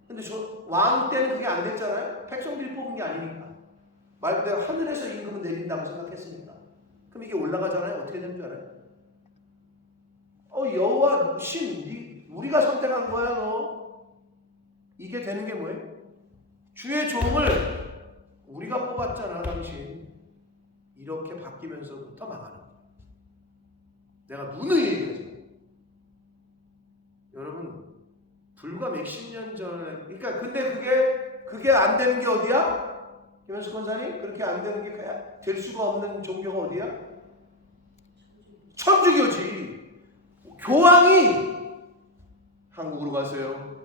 근데 왕 때는 그게 안 됐잖아요. 백성들이 뽑은 게 아니니까. 말 그대로 하늘에서 임금은 내린다고 생각했으니까. 그럼 이게 올라가잖아요. 어떻게 되는 줄 알아요? 여호와 신, 우리가 선택한 거야 너. 이게 되는 게 뭐예요? 주의 종을 우리가 뽑았잖아 당신. 이렇게 바뀌면서부터 망하는 거야. 내가 누누이 얘기하죠. 여러분 불과 몇십 년 전에, 그러니까 근데 그게 안 되는 게 어디야? 김현수 권사님, 그렇게 안 되는 게 그냥 될 수가 없는 종교가 어디야? 천주교지. 교황이 한국으로 가세요,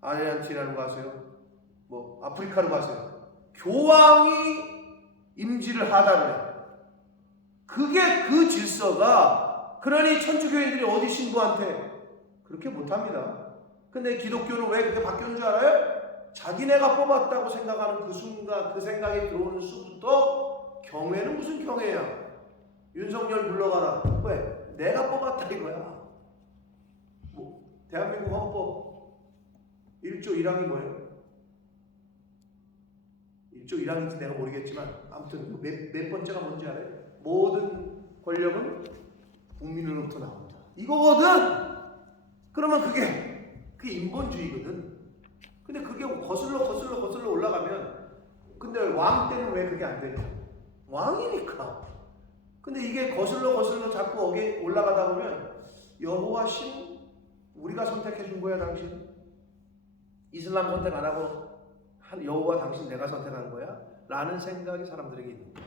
아르헨티나로 가세요, 뭐 아프리카로 가세요. 교황이 임지를 하다를 해. 그게 그 질서가. 그러니 천주교인들이 어디 신부한테 그렇게 못합니다. 근데 기독교는 왜 그렇게 바뀌는 줄 알아요? 자기네가 뽑았다고 생각하는 그 순간, 그 생각이 들어오는 순부터 경외는 무슨 경외야? 윤석열 불러가라. 왜? 내가 뽑았다 이거야. 뭐 대한민국 헌법 1조 1항이 뭐예요? 1조 1항인지 내가 모르겠지만 아무튼 몇 번째가 뭔지 알아요? 모든 권력은 국민으로부터 나온다. 이거거든. 그러면 그게 인본주의거든. 근데 그게 거슬러 올라가면, 근데 왕 때는 왜 그게 안 되냐? 왕이니까. 근데 이게 거슬러 자꾸 올라가다 보면 여호와 신 우리가 선택해 준 거야, 당신. 이슬람 선택 안 하고 여호와 당신 내가 선택한 거야? 라는 생각이 사람들에게 있는 거야.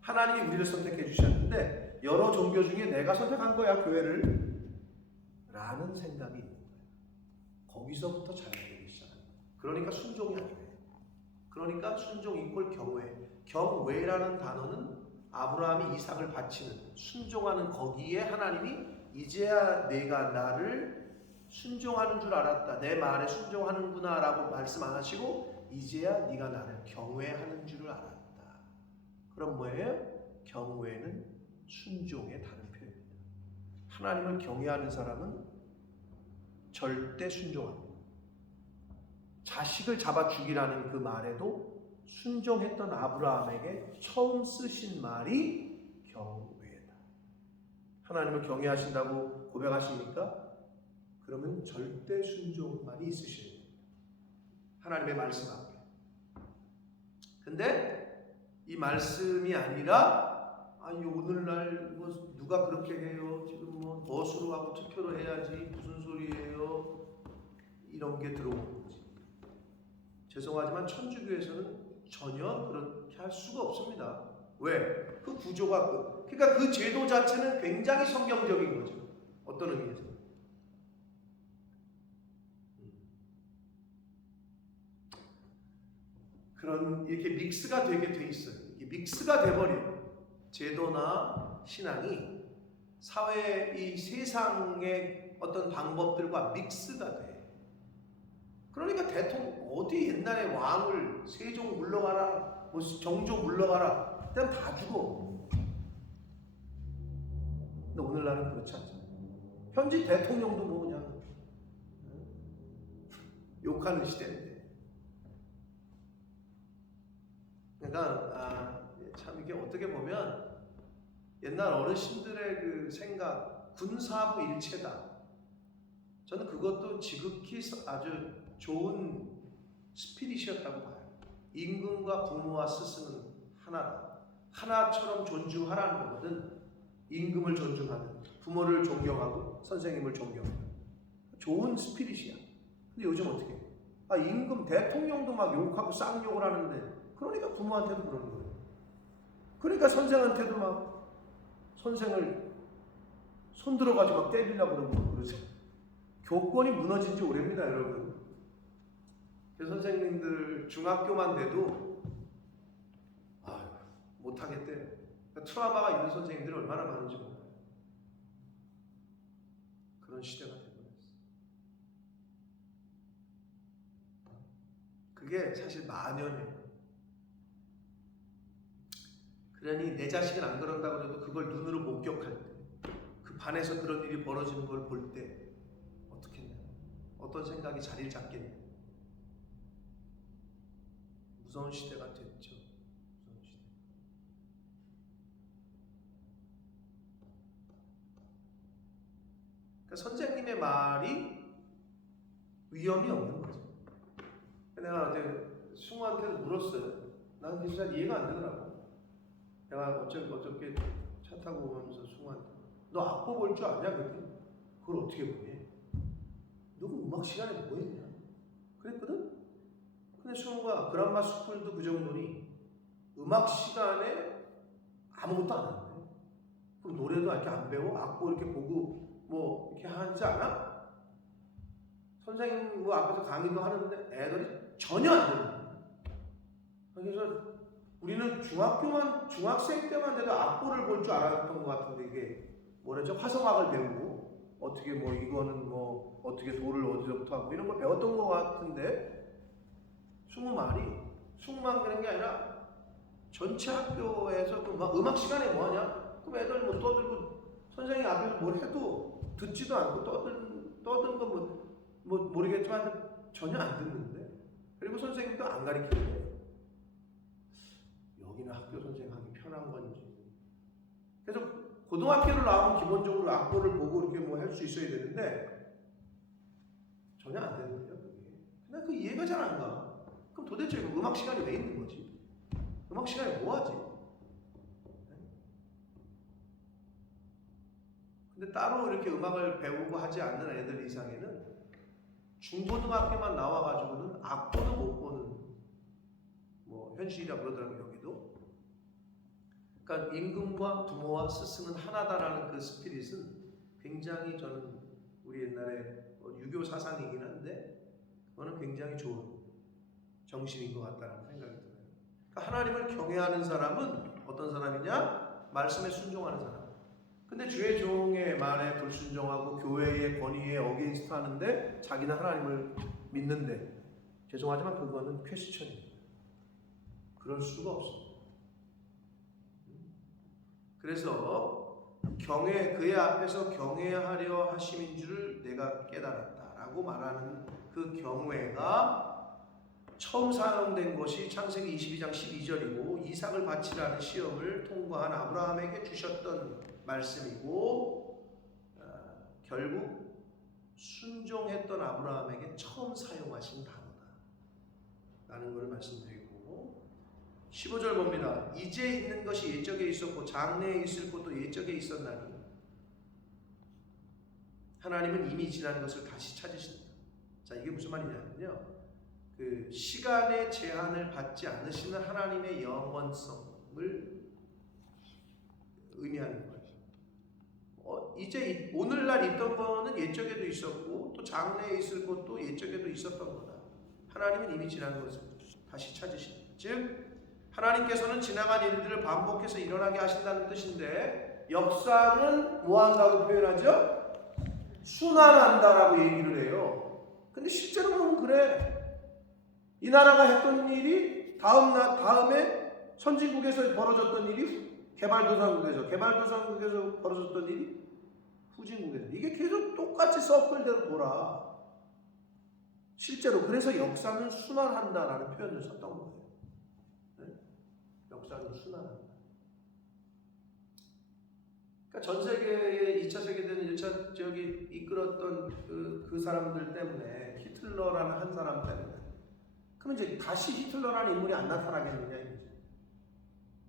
하나님이 우리를 선택해 주셨는데 여러 종교 중에 내가 선택한 거야, 교회를. 라는 생각이 있는 거야. 거기서부터 잘못되기 시작합니다. 그러니까 순종이 아니에요. 그러니까 순종 이퀄 경외. 경외라는 단어는 아브라함이 이삭을 바치는, 순종하는 거기에 하나님이 이제야 내가 나를 순종하는 줄 알았다, 내 말에 순종하는구나 라고 말씀 안 하시고 이제야 네가 나를 경외하는 줄을 알았다. 그럼 뭐예요? 경외는 순종의 다른 표현입니다. 하나님을 경외하는 사람은 절대 순종합니다. 자식을 잡아 죽이라는 그 말에도 순종했던 아브라함에게 처음 쓰신 말이 경외다. 하나님을 경외하신다고 고백하십니까? 그러면 절대 순종만이 있으셔야 됩니다. 하나님의 말씀 앞에. 근데 이 말씀이 아니라, 아니 오늘날 뭐 누가 그렇게 해요? 지금 뭐 거수로 하고 투표로 해야지, 무슨 소리예요? 이런 게 들어오는 거지. 죄송하지만 천주교에서는 전혀 그렇게 할 수가 없습니다. 왜? 그 구조가 그러니까 그 제도 자체는 굉장히 성경적인 거죠. 어떤 의미에서? 그런 이렇게 믹스가 되게 돼 있어요. 이게 믹스가 돼버려요. 제도나 신앙이 사회의, 이 세상의 어떤 방법들과 믹스가 돼. 그러니까 대통령 어디 옛날에 왕을 세종 물러가라, 뭐 정조 물러가라, 그냥 다 죽어. 근데 오늘날은 그렇지 않잖아요. 현지 대통령도 뭐 그냥 욕하는 시대인데. 그러니까 참 이게 어떻게 보면 옛날 어르신들의 그 생각, 군사하고 일체다. 저는 그것도 지극히 아주 좋은 스피릿이었다고 봐요. 임금과 부모와 스승은 하나다. 하나처럼 존중하라는 거거든. 임금을 존중하는, 부모를 존경하고 선생님을 존경하는 좋은 스피릿이야. 근데 요즘 어떻게 해? 임금, 대통령도 막 욕하고 쌍욕을 하는데, 그러니까 부모한테도 그러는 거예요. 그러니까 선생한테도 막 선생을 손 들어가지고 막 때리려고 그러고 그러죠. 교권이 무너진 지 오래입니다, 여러분. 선생님들 중학교만 돼도 못하겠대요. 그러니까 트라우마가 있는 선생님들이 얼마나 많은지 몰라요. 그런 시대가 되어버렸어요. 그게 사실 만연해요. 그러니 내 자식은 안 그런다고 해도 그걸 눈으로 목격할 때, 그 반에서 그런 일이 벌어지는 걸 볼 때 어떻게 했냐, 어떤 생각이 자리를 잡겠냐. 무서운 시대가 됐죠. 무서운 시대. 그러니까 선생님의 말이 위험이 없는 거죠. 내가 어제 승우한테도 물었어요. 나는 진짜 이해가 안 되더라고. 내가 어저께 차 타고 오면서 승우한테, 너 악보 볼 줄 아냐? 그랬더니 그걸 어떻게 보니? 너 음악 시간에 뭐 했냐? 그랬거든? 근데 근데 수모가 그란마 스쿨도 그 정도니 음악 시간에 아무것도 안 하는데 그럼 노래도 이렇게 안 배워? 악보 이렇게 보고 뭐 이렇게 하지 않아? 선생님 뭐 앞에서 강의도 하는데 애들이 전혀 안 듣는 거야. 그래서 우리는 중학생 때만 돼도 악보를 볼 줄 알았던 것 같은데 이게 뭐라죠? 화성학을 배우고 어떻게 뭐 이거는 뭐 어떻게 도를 어디서부터 하고 이런 걸 배웠던 것 같은데 수만 그런 게 아니라 전체 학교에서 그 음악 시간에 뭐 하냐? 그럼 애들 뭐 떠들고 선생님 앞에서 뭘 해도 듣지도 않고 떠든 건 뭐 모르겠지만 전혀 안 듣는데 그리고 선생님도 안 가르치는데 여기는 학교 선생님 하기 편한 건지 그래서 고등학교를 나오면 기본적으로 악보를 보고 이렇게 뭐 할 수 있어야 되는데 전혀 안 되는데요 그게 나 그 이해가 잘 안 가. 그럼 도대체 그 음악 시간이 왜 있는 거지? 음악 시간에 뭐 하지? 근데 따로 이렇게 음악을 배우고 하지 않는 애들 이상에는 중고등학교만 나와가지고는 악보도 못 보는 뭐 현실이라고 그러더라고요 여기도. 그러니까 임금과 부모와 스승은 하나다라는 그 스피릿은 굉장히 저는 우리 옛날에 유교 사상이긴 한데 그거는 굉장히 좋은 정신인 것 같다는 생각이 들어요. 그러니까 하나님을 경외하는 사람은 어떤 사람이냐? 말씀에 순종하는 사람. 근데 주의 종의 말에 불순종하고 교회의 권위에 어게인스트 하는데 자기는 하나님을 믿는데 죄송하지만 그거는 퀘스천입니다. 그럴 수가 없어. 그래서 그의 앞에서 경외하려 하심인 줄을 내가 깨달았다라고 말하는 그 경외가 처음 사용된 것이 창세기 22장 12절이고 이삭을 바치라는 시험을 통과한 아브라함에게 주셨던 말씀이고 결국 순종했던 아브라함에게 처음 사용하신 단어다 라는 것을 말씀드리고 15절 봅니다. 이제 있는 것이 옛적에 있었고 장래에 있을 것도 옛적에 있었나니 하나님은 이미 지난 것을 다시 찾으신다. 자, 이게 무슨 말이냐면요, 그 시간의 제한을 받지 않으시는 하나님의 영원성을 의미하는 거예요. 이제 오늘날 있던 거는 옛적에도 있었고 또 장래에 있을 것도 옛적에도 있었던 거다. 하나님은 이미 지난 것을 다시 찾으신다. 즉 하나님께서는 지나간 일들을 반복해서 일어나게 하신다는 뜻인데 역사는 뭐 한다고 표현하죠? 순환한다라고 얘기를 해요. 근데 실제로 보면 그래. 이 나라가 했던 일이 다음에 선진국에서 벌어졌던 일이 개발도상국에서 벌어졌던 일이 후진국에서. 이게 계속 똑같이 서클대로 돌아. 실제로 그래서 역사는 순환한다라는 표현을 썼던 거예요. 네? 역사는 순환한다. 그러니까 전 세계의 2차 세계대전, 1차 지역이 이끌었던 그 사람들 때문에 히틀러라는 한 사람 때문에 그러면 이제 다시 히틀러라는 인물이 안 나타나겠느냐 이거지.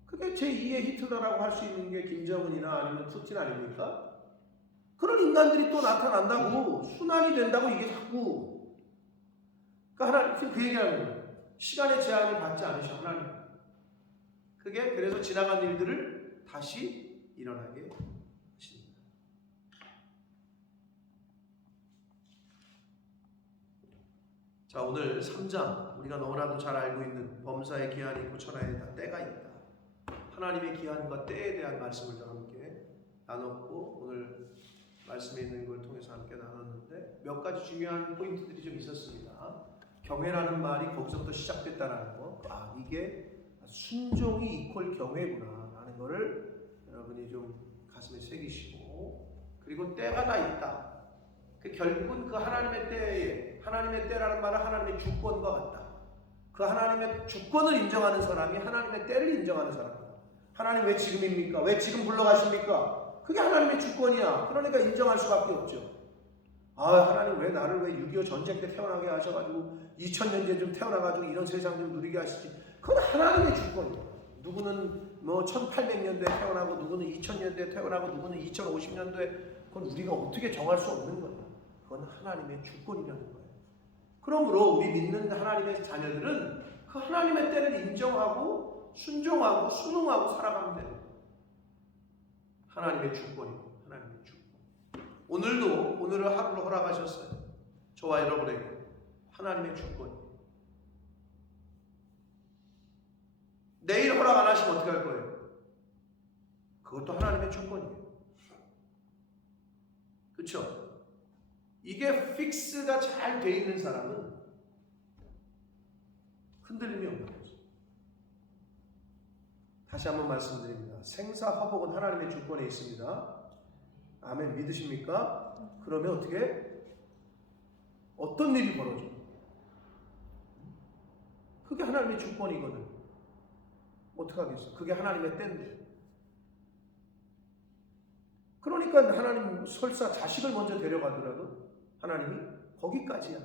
그게 제2의 히틀러라고 할 수 있는 게 김정은이나 아니면 푸틴 아닙니까? 그런 인간들이 또 나타난다고 순환이 된다고 이게 자꾸. 그러니까 하나님 그 얘기하는 거예요. 시간의 제한이 받지 않으셔 하나님. 그게 그래서 지나간 일들을 다시 일어나게 하십니다. 자, 오늘 3장 우리가 너무나도 잘 알고 있는 범사의 기한이 있고 천하에 다 때가 있다. 하나님의 기한과 때에 대한 말씀을 좀 함께 나눴고 오늘 말씀에 있는 걸 통해서 함께 나눴는데 몇 가지 중요한 포인트들이 좀 있었습니다. 경외라는 말이 거기서부터 시작됐다는 거. 아, 이게 순종이 이퀄 경외구나 라는 거를 여러분이 좀 가슴에 새기시고, 그리고 때가 다 있다. 결국은 그 하나님의 때에, 하나님의 때라는 말은 하나님의 주권과 같다. 그 하나님의 주권을 인정하는 사람이 하나님의 때를 인정하는 사람이다. 하나님 왜 지금입니까? 왜 지금 불러가십니까? 그게 하나님의 주권이야. 그러니까 인정할 수밖에 없죠. 아, 하나님 왜 나를 왜 6.25 전쟁 때 태어나게 하셔가지고 2000년째 좀 태어나가지고 이런 세상 좀 누리게 하시지. 그건 하나님의 주권이야. 누구는 뭐 1800년도에 태어나고 누구는 2000년도에 태어나고 누구는 2050년도에 그건 우리가 어떻게 정할 수 없는 거야. 그건 하나님의 주권이라는 거예요. 그러므로 우리 믿는 하나님의 자녀들은 그 하나님의 때를 인정하고 순종하고 순응하고 살아가면 돼요. 하나님의 주권입니다. 하나님의 주권. 오늘을 하루로 허락하셨어요. 저와 여러분에게 하나님의 주권. 내일 허락 안 하시면 어떻게 할 거예요? 그것도 하나님의 주권이에요. 그렇죠? 이게 픽스가 잘 돼 있는 사람은 흔들림이 없는 거죠. 다시 한번 말씀드립니다. 생사화복은 하나님의 주권에 있습니다. 아멘. 믿으십니까? 그러면 어떤 일이 벌어져? 그게 하나님의 주권이거든. 어떡하겠어? 그게 하나님의 때인데. 그러니까 하나님 설사 자식을 먼저 데려가더라도 하나님이 거기까지야.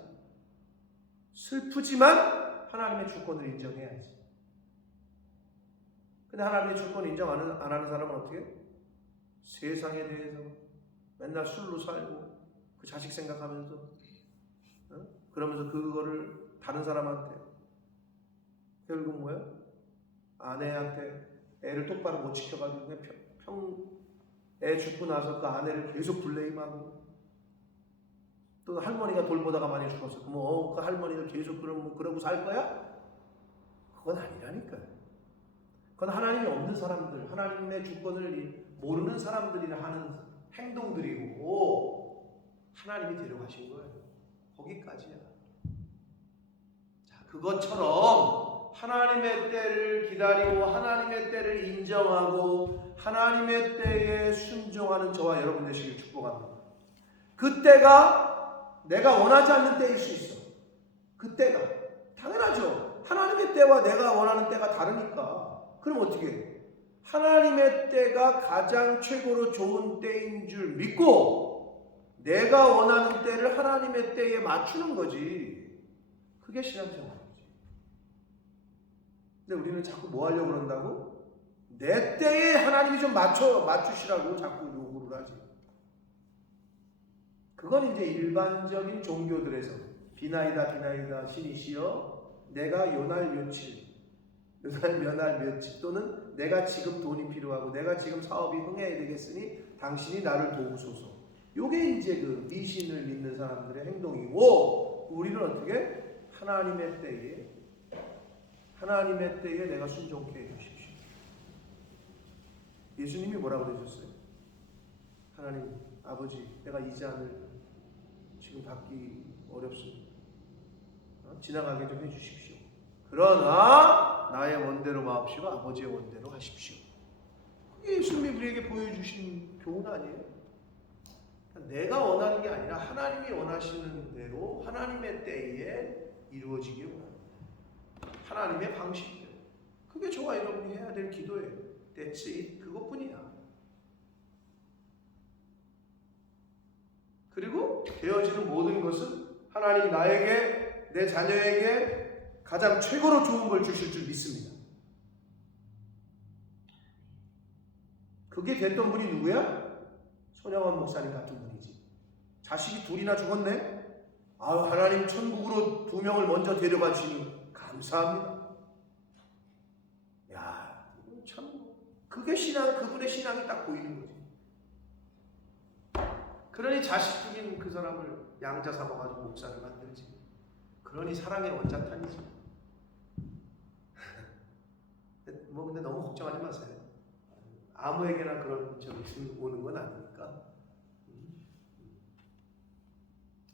슬프지만 하나님의 주권을 인정해야지. 근데 하나님의 주권을 인정 안 하는 사람은 어떻게? 세상에 대해서 맨날 술로 살고 그 자식 생각하면서 그러면서 그거를 다른 사람한테 결국 뭐야? 아내한테 애를 똑바로 못 지켜가지고 애 죽고 나서 그 아내를 계속 블레임하고 또 할머니가 돌보다가 많이 죽었어. 그럼 그 할머니가 계속 그러고 살 거야? 그건 아니라니까요. 그건 하나님이 없는 사람들, 하나님의 주권을 모르는 사람들이 하는 행동들이고 하나님이 데려가신 거예요. 거기까지야. 자, 그것처럼 하나님의 때를 기다리고 하나님의 때를 인정하고 하나님의 때에 순종하는 저와 여러분 되시길 축복합니다. 그때가 내가 원하지 않는 때일 수 있어. 그때가 당연하죠. 하나님의 때와 내가 원하는 때가 다르니까. 그럼 어떻게 해? 하나님의 때가 가장 최고로 좋은 때인 줄 믿고 내가 원하는 때를 하나님의 때에 맞추는 거지. 그게 신앙생활이지. 근데 우리는 자꾸 뭐 하려고 그런다고? 내 때에 하나님이 좀 맞추시라고 자꾸 요구를 하지. 그건 이제 일반적인 종교들에서 비나이다 신이시여 내가 요날 며칠 또는 내가 지금 돈이 필요하고 내가 지금 사업이 흥해야 되겠으니 당신이 나를 도우소서. 요게 이제 그 미신을 믿는 사람들의 행동이고 우리는 어떻게? 하나님의 때에 내가 순종케 해주십시오. 예수님이 뭐라고 그러셨어요? 하나님 아버지 내가 이 잔을 지금 받기 어렵습니다. 지나가게 좀 해주십시오. 그러나 나의 원대로 마옵시고 아버지의 원대로 하십시오. 그게 예수님이 우리에게 보여주신 교훈 아니에요? 내가 원하는 게 아니라 하나님이 원하시는 대로 하나님의 때에 이루어지기 원합니다. 하나님의 방식대로. 그게 저와 여러분이 해야 될 기도예요. That's it. 그것뿐이야. 그리고 되어지는 모든 것은 하나님 나에게 내 자녀에게 가장 최고로 좋은 걸 주실 줄 믿습니다. 그게 됐던 분이 누구야? 손영원 목사님 같은 분이지. 자식이 둘이나 죽었네? 하나님 천국으로 2명을 먼저 데려가 주시니 감사합니다. 야, 참 그게 그분의 신앙이 딱 보이는 거지. 그러니 자식 죽인 그 사람을 양자 삼아가지고 목사를 만들지. 그러니 사랑의 원자탄이지. 근데 너무 걱정하지 마세요. 아무에게나 그런 적이 오는 건 아니니까.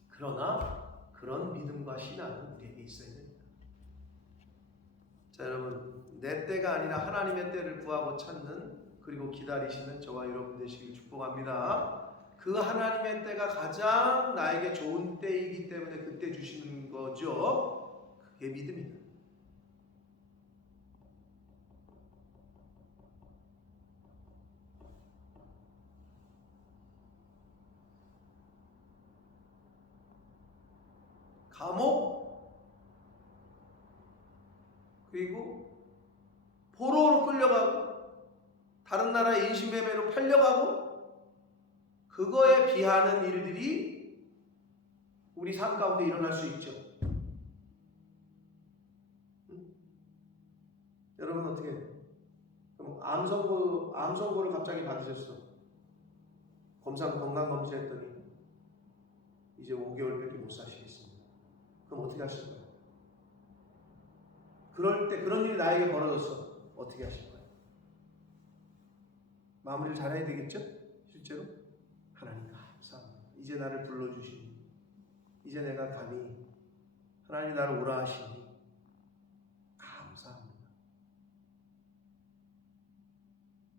그러나 그런 믿음과 신앙은 우리에게 있어야 됩니다. 자, 여러분, 내 때가 아니라 하나님의 때를 구하고 찾는 그리고 기다리시는 저와 여러분 되시길 축복합니다. 그 하나님의 때가 가장 나에게 좋은 때이기 때문에 그때 주시는 거죠. 그게 믿음이다. 감옥 그리고 포로로 끌려가고 다른 나라의 인신매매로 팔려가고 그거에 비하는 일들이 우리 삶 가운데 일어날 수 있죠. 그러면 어떻게 해? 그럼 암선고를 갑자기 받으셨어. 건강검진했더니 이제 5개월밖에 못 사시겠습니다. 그럼 어떻게 하실 거예요? 그럴 때 그런 일이 나에게 벌어졌어. 어떻게 하실 거예요? 마무리를 잘해야 되겠죠? 실제로? 하나님 감사합니다. 이제 나를 불러주시니 이제 내가 가니 하나님 나를 오라 하시니 감사합니다.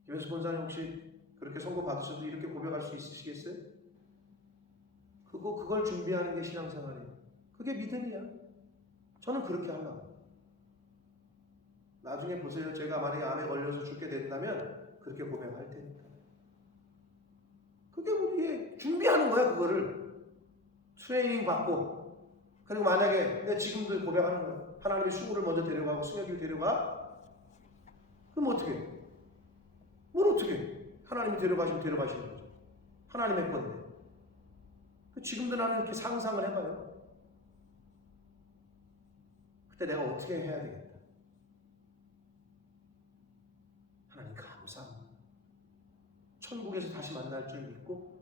김현수 권사님 혹시 그렇게 선고 받으셔도 이렇게 고백할 수 있으시겠어요? 그걸 준비하는 게 신앙생활이에요. 그게 믿음이야. 저는 그렇게 하려고. 나중에 보세요. 제가 만약에 암에 걸려서 죽게 된다면 그렇게 고백할 테니까. 그게 우리의 준비하는 거야. 그거를 트레이닝 받고. 그리고 만약에 내가 지금도 고백하는 거야. 하나님의 수고를 먼저 데려가고 승혁이를 데려가. 그럼 어떻게 해? 뭘 어떻게 해? 하나님이 데려가시면 데려가시는 거죠. 하나님의 건데. 지금도 나는 이렇게 상상을 해봐요. 그때 내가 어떻게 해야 되겠다. 하나님 감사합니다. 천국에서 다시 만날 줄 믿고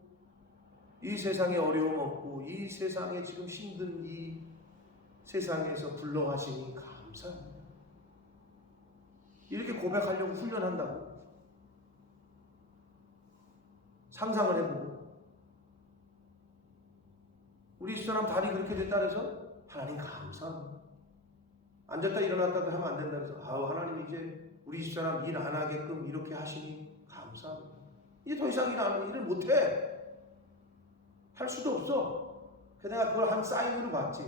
이 세상에 어려움 없고 이 세상에 지금 힘든 이 세상에서 불러가시니 감사합니다. 이렇게 고백하려고 훈련한다고. 상상을 해보고 우리 집사람 발이 그렇게 됐다 그래서 하나님 감사합니다. 앉았다 일어났다도 하면 안 된다 그래서 하나님 이제 우리 집사람 일 안 하게끔 이렇게 하시니 감사합니다. 이제 더 이상 일을 못해. 할 수도 없어. 그래서 내가 그걸 한 사인으로 봤지.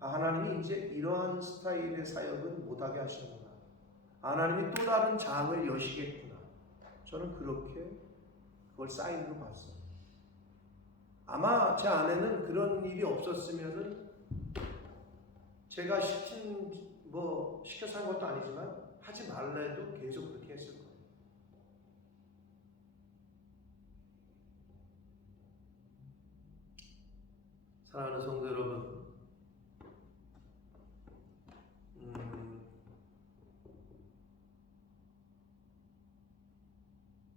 하나님이 이제 이러한 스타일의 사역은 못하게 하시는구나. 하나님이 또 다른 장을 여시겠구나. 저는 그렇게 그걸 사인으로 봤어요. 아마 제 아내는 그런 일이 없었으면은 제가 시켜서 한 것도 아니지만 하지 말래도 계속 그렇게 했을 거예요. 사랑하는 성도 여러분,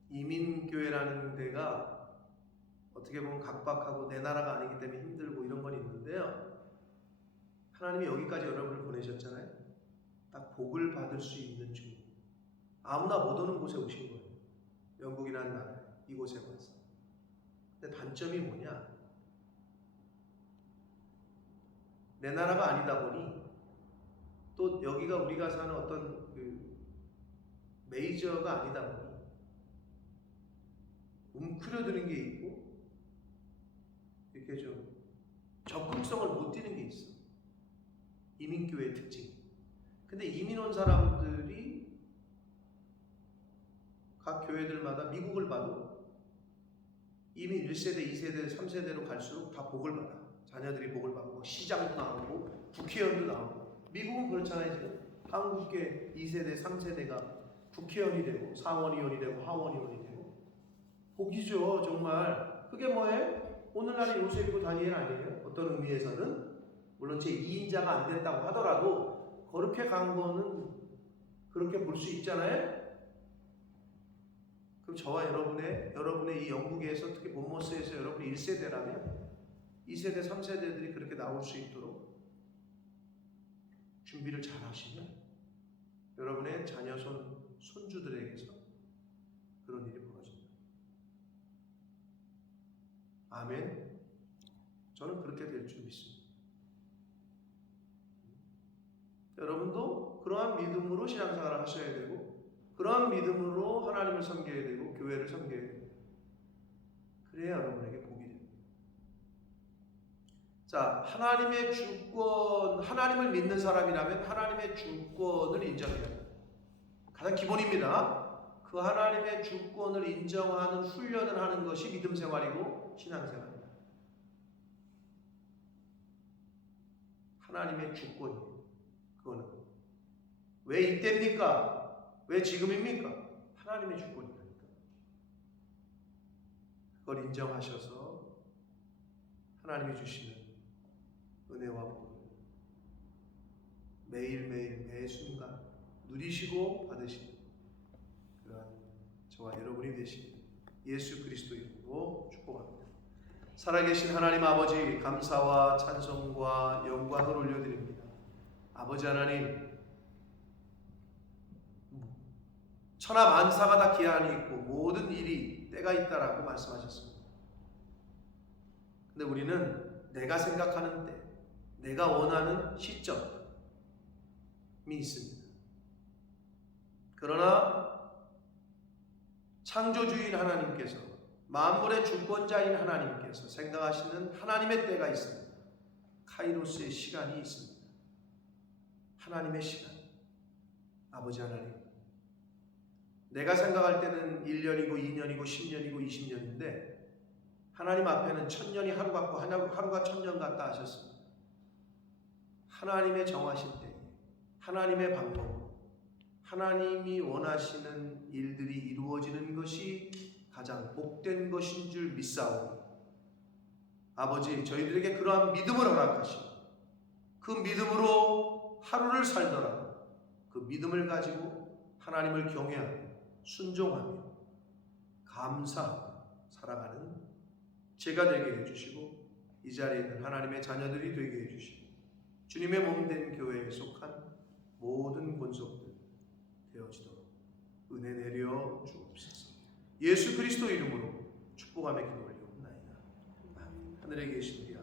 이민교회라는 데가 어떻게 보면 각박하고 내 나라가 아니기 때문에 힘들고 이런 건 있는데요. 하나님이 여기까지 여러분을 보내셨잖아요. 딱 복을 받을 수 있는 중 아무나 못 오는 곳에 오신 거예요. 영국이라는 나라에 이곳에 와서. 근데 단점이 뭐냐? 내 나라가 아니다 보니 또 여기가 우리가 사는 어떤 메이저가 아니다 보니 웅크려드는 게 있고 이렇게 좀 적극성을 못 띠는 게 있어. 이민교회의 특징. 근데 이민 온 사람들이 각 교회들마다 미국을 봐도 이민 1세대, 2세대, 3세대로 갈수록 다 복을 받아. 자녀들이 복을 받고 시장도 나오고 국회의원도 나오고. 미국은 그렇잖아요. 지금 한국계 2세대, 3세대가 국회의원이 되고 상원의원이 되고 하원의원이 되고 복이죠. 정말. 그게 뭐예요? 오늘날의 요셉이고 다니엘 아니에요? 어떤 의미에서는 물론 제 2인자가 안 됐다고 하더라도 그렇게 간 거는 그렇게 볼 수 있잖아요. 그럼 저와 여러분의 이 영국에서 특히 본머스에서 여러분이 1세대라면 2세대, 3세대들이 그렇게 나올 수 있도록 준비를 잘 하시면 여러분의 자녀 손주들에게서 그런 일이 벌어집니다. 아멘. 저는 그렇게 될 줄 믿습니다. 여러분도 그러한 믿음으로 신앙생활을 하셔야 되고 그러한 믿음으로 하나님을 섬겨야 되고 교회를 섬겨야 됩니다. 그래야 여러분에게 복이 됩니다. 자, 하나님의 주권, 하나님을 믿는 사람이라면 하나님의 주권을 인정해야 됩니다. 가장 기본입니다. 그 하나님의 주권을 인정하는 훈련을 하는 것이 믿음 생활이고 신앙생활입니다. 하나님의 주권이에요. 그거는 왜 이때입니까? 왜 지금입니까? 하나님의 주권이니까. 그걸 인정하셔서 하나님이 주시는 은혜와 복을 매일매일 매 순간 누리시고 받으시는 그러한 저와 여러분이 되시길 예수 그리스도 이름으로 축복합니다. 살아계신 하나님 아버지, 감사와 찬송과 영광을 올려드립니다. 아버지 하나님, 천하 만사가 다 기한이 있고 모든 일이 때가 있다라고 말씀하셨습니다. 근데 우리는 내가 생각하는 때, 내가 원하는 시점이 있습니다. 그러나 창조주인 하나님께서, 만물의 주권자인 하나님께서 생각하시는 하나님의 때가 있습니다. 카이로스의 시간이 있습니다. 하나님의 시간. 아버지 하나님, 내가 생각할 때는 1년이고 2년이고 10년이고 20년인데 하나님 앞에는 1000년이 하루 같고 하루가 1000년 같다 하셨습니다. 하나님의 정하신 때, 하나님의 방법으로 하나님이 원하시는 일들이 이루어지는 것이 가장 복된 것인 줄 믿사오니 아버지, 저희들에게 그러한 믿음을 허락하시고 그 믿음으로 하루를 살더라도 그 믿음을 가지고 하나님을 경외하며 순종하며 감사하며 살아가는 제가 되게 해주시고 이 자리에 있는 하나님의 자녀들이 되게 해주시고 주님의 몸된 교회에 속한 모든 권속들 되어지도록 은혜 내려 주옵소서. 예수 그리스도 이름으로 축복하며 기도 올리옵나이다. 하늘에 계신 우리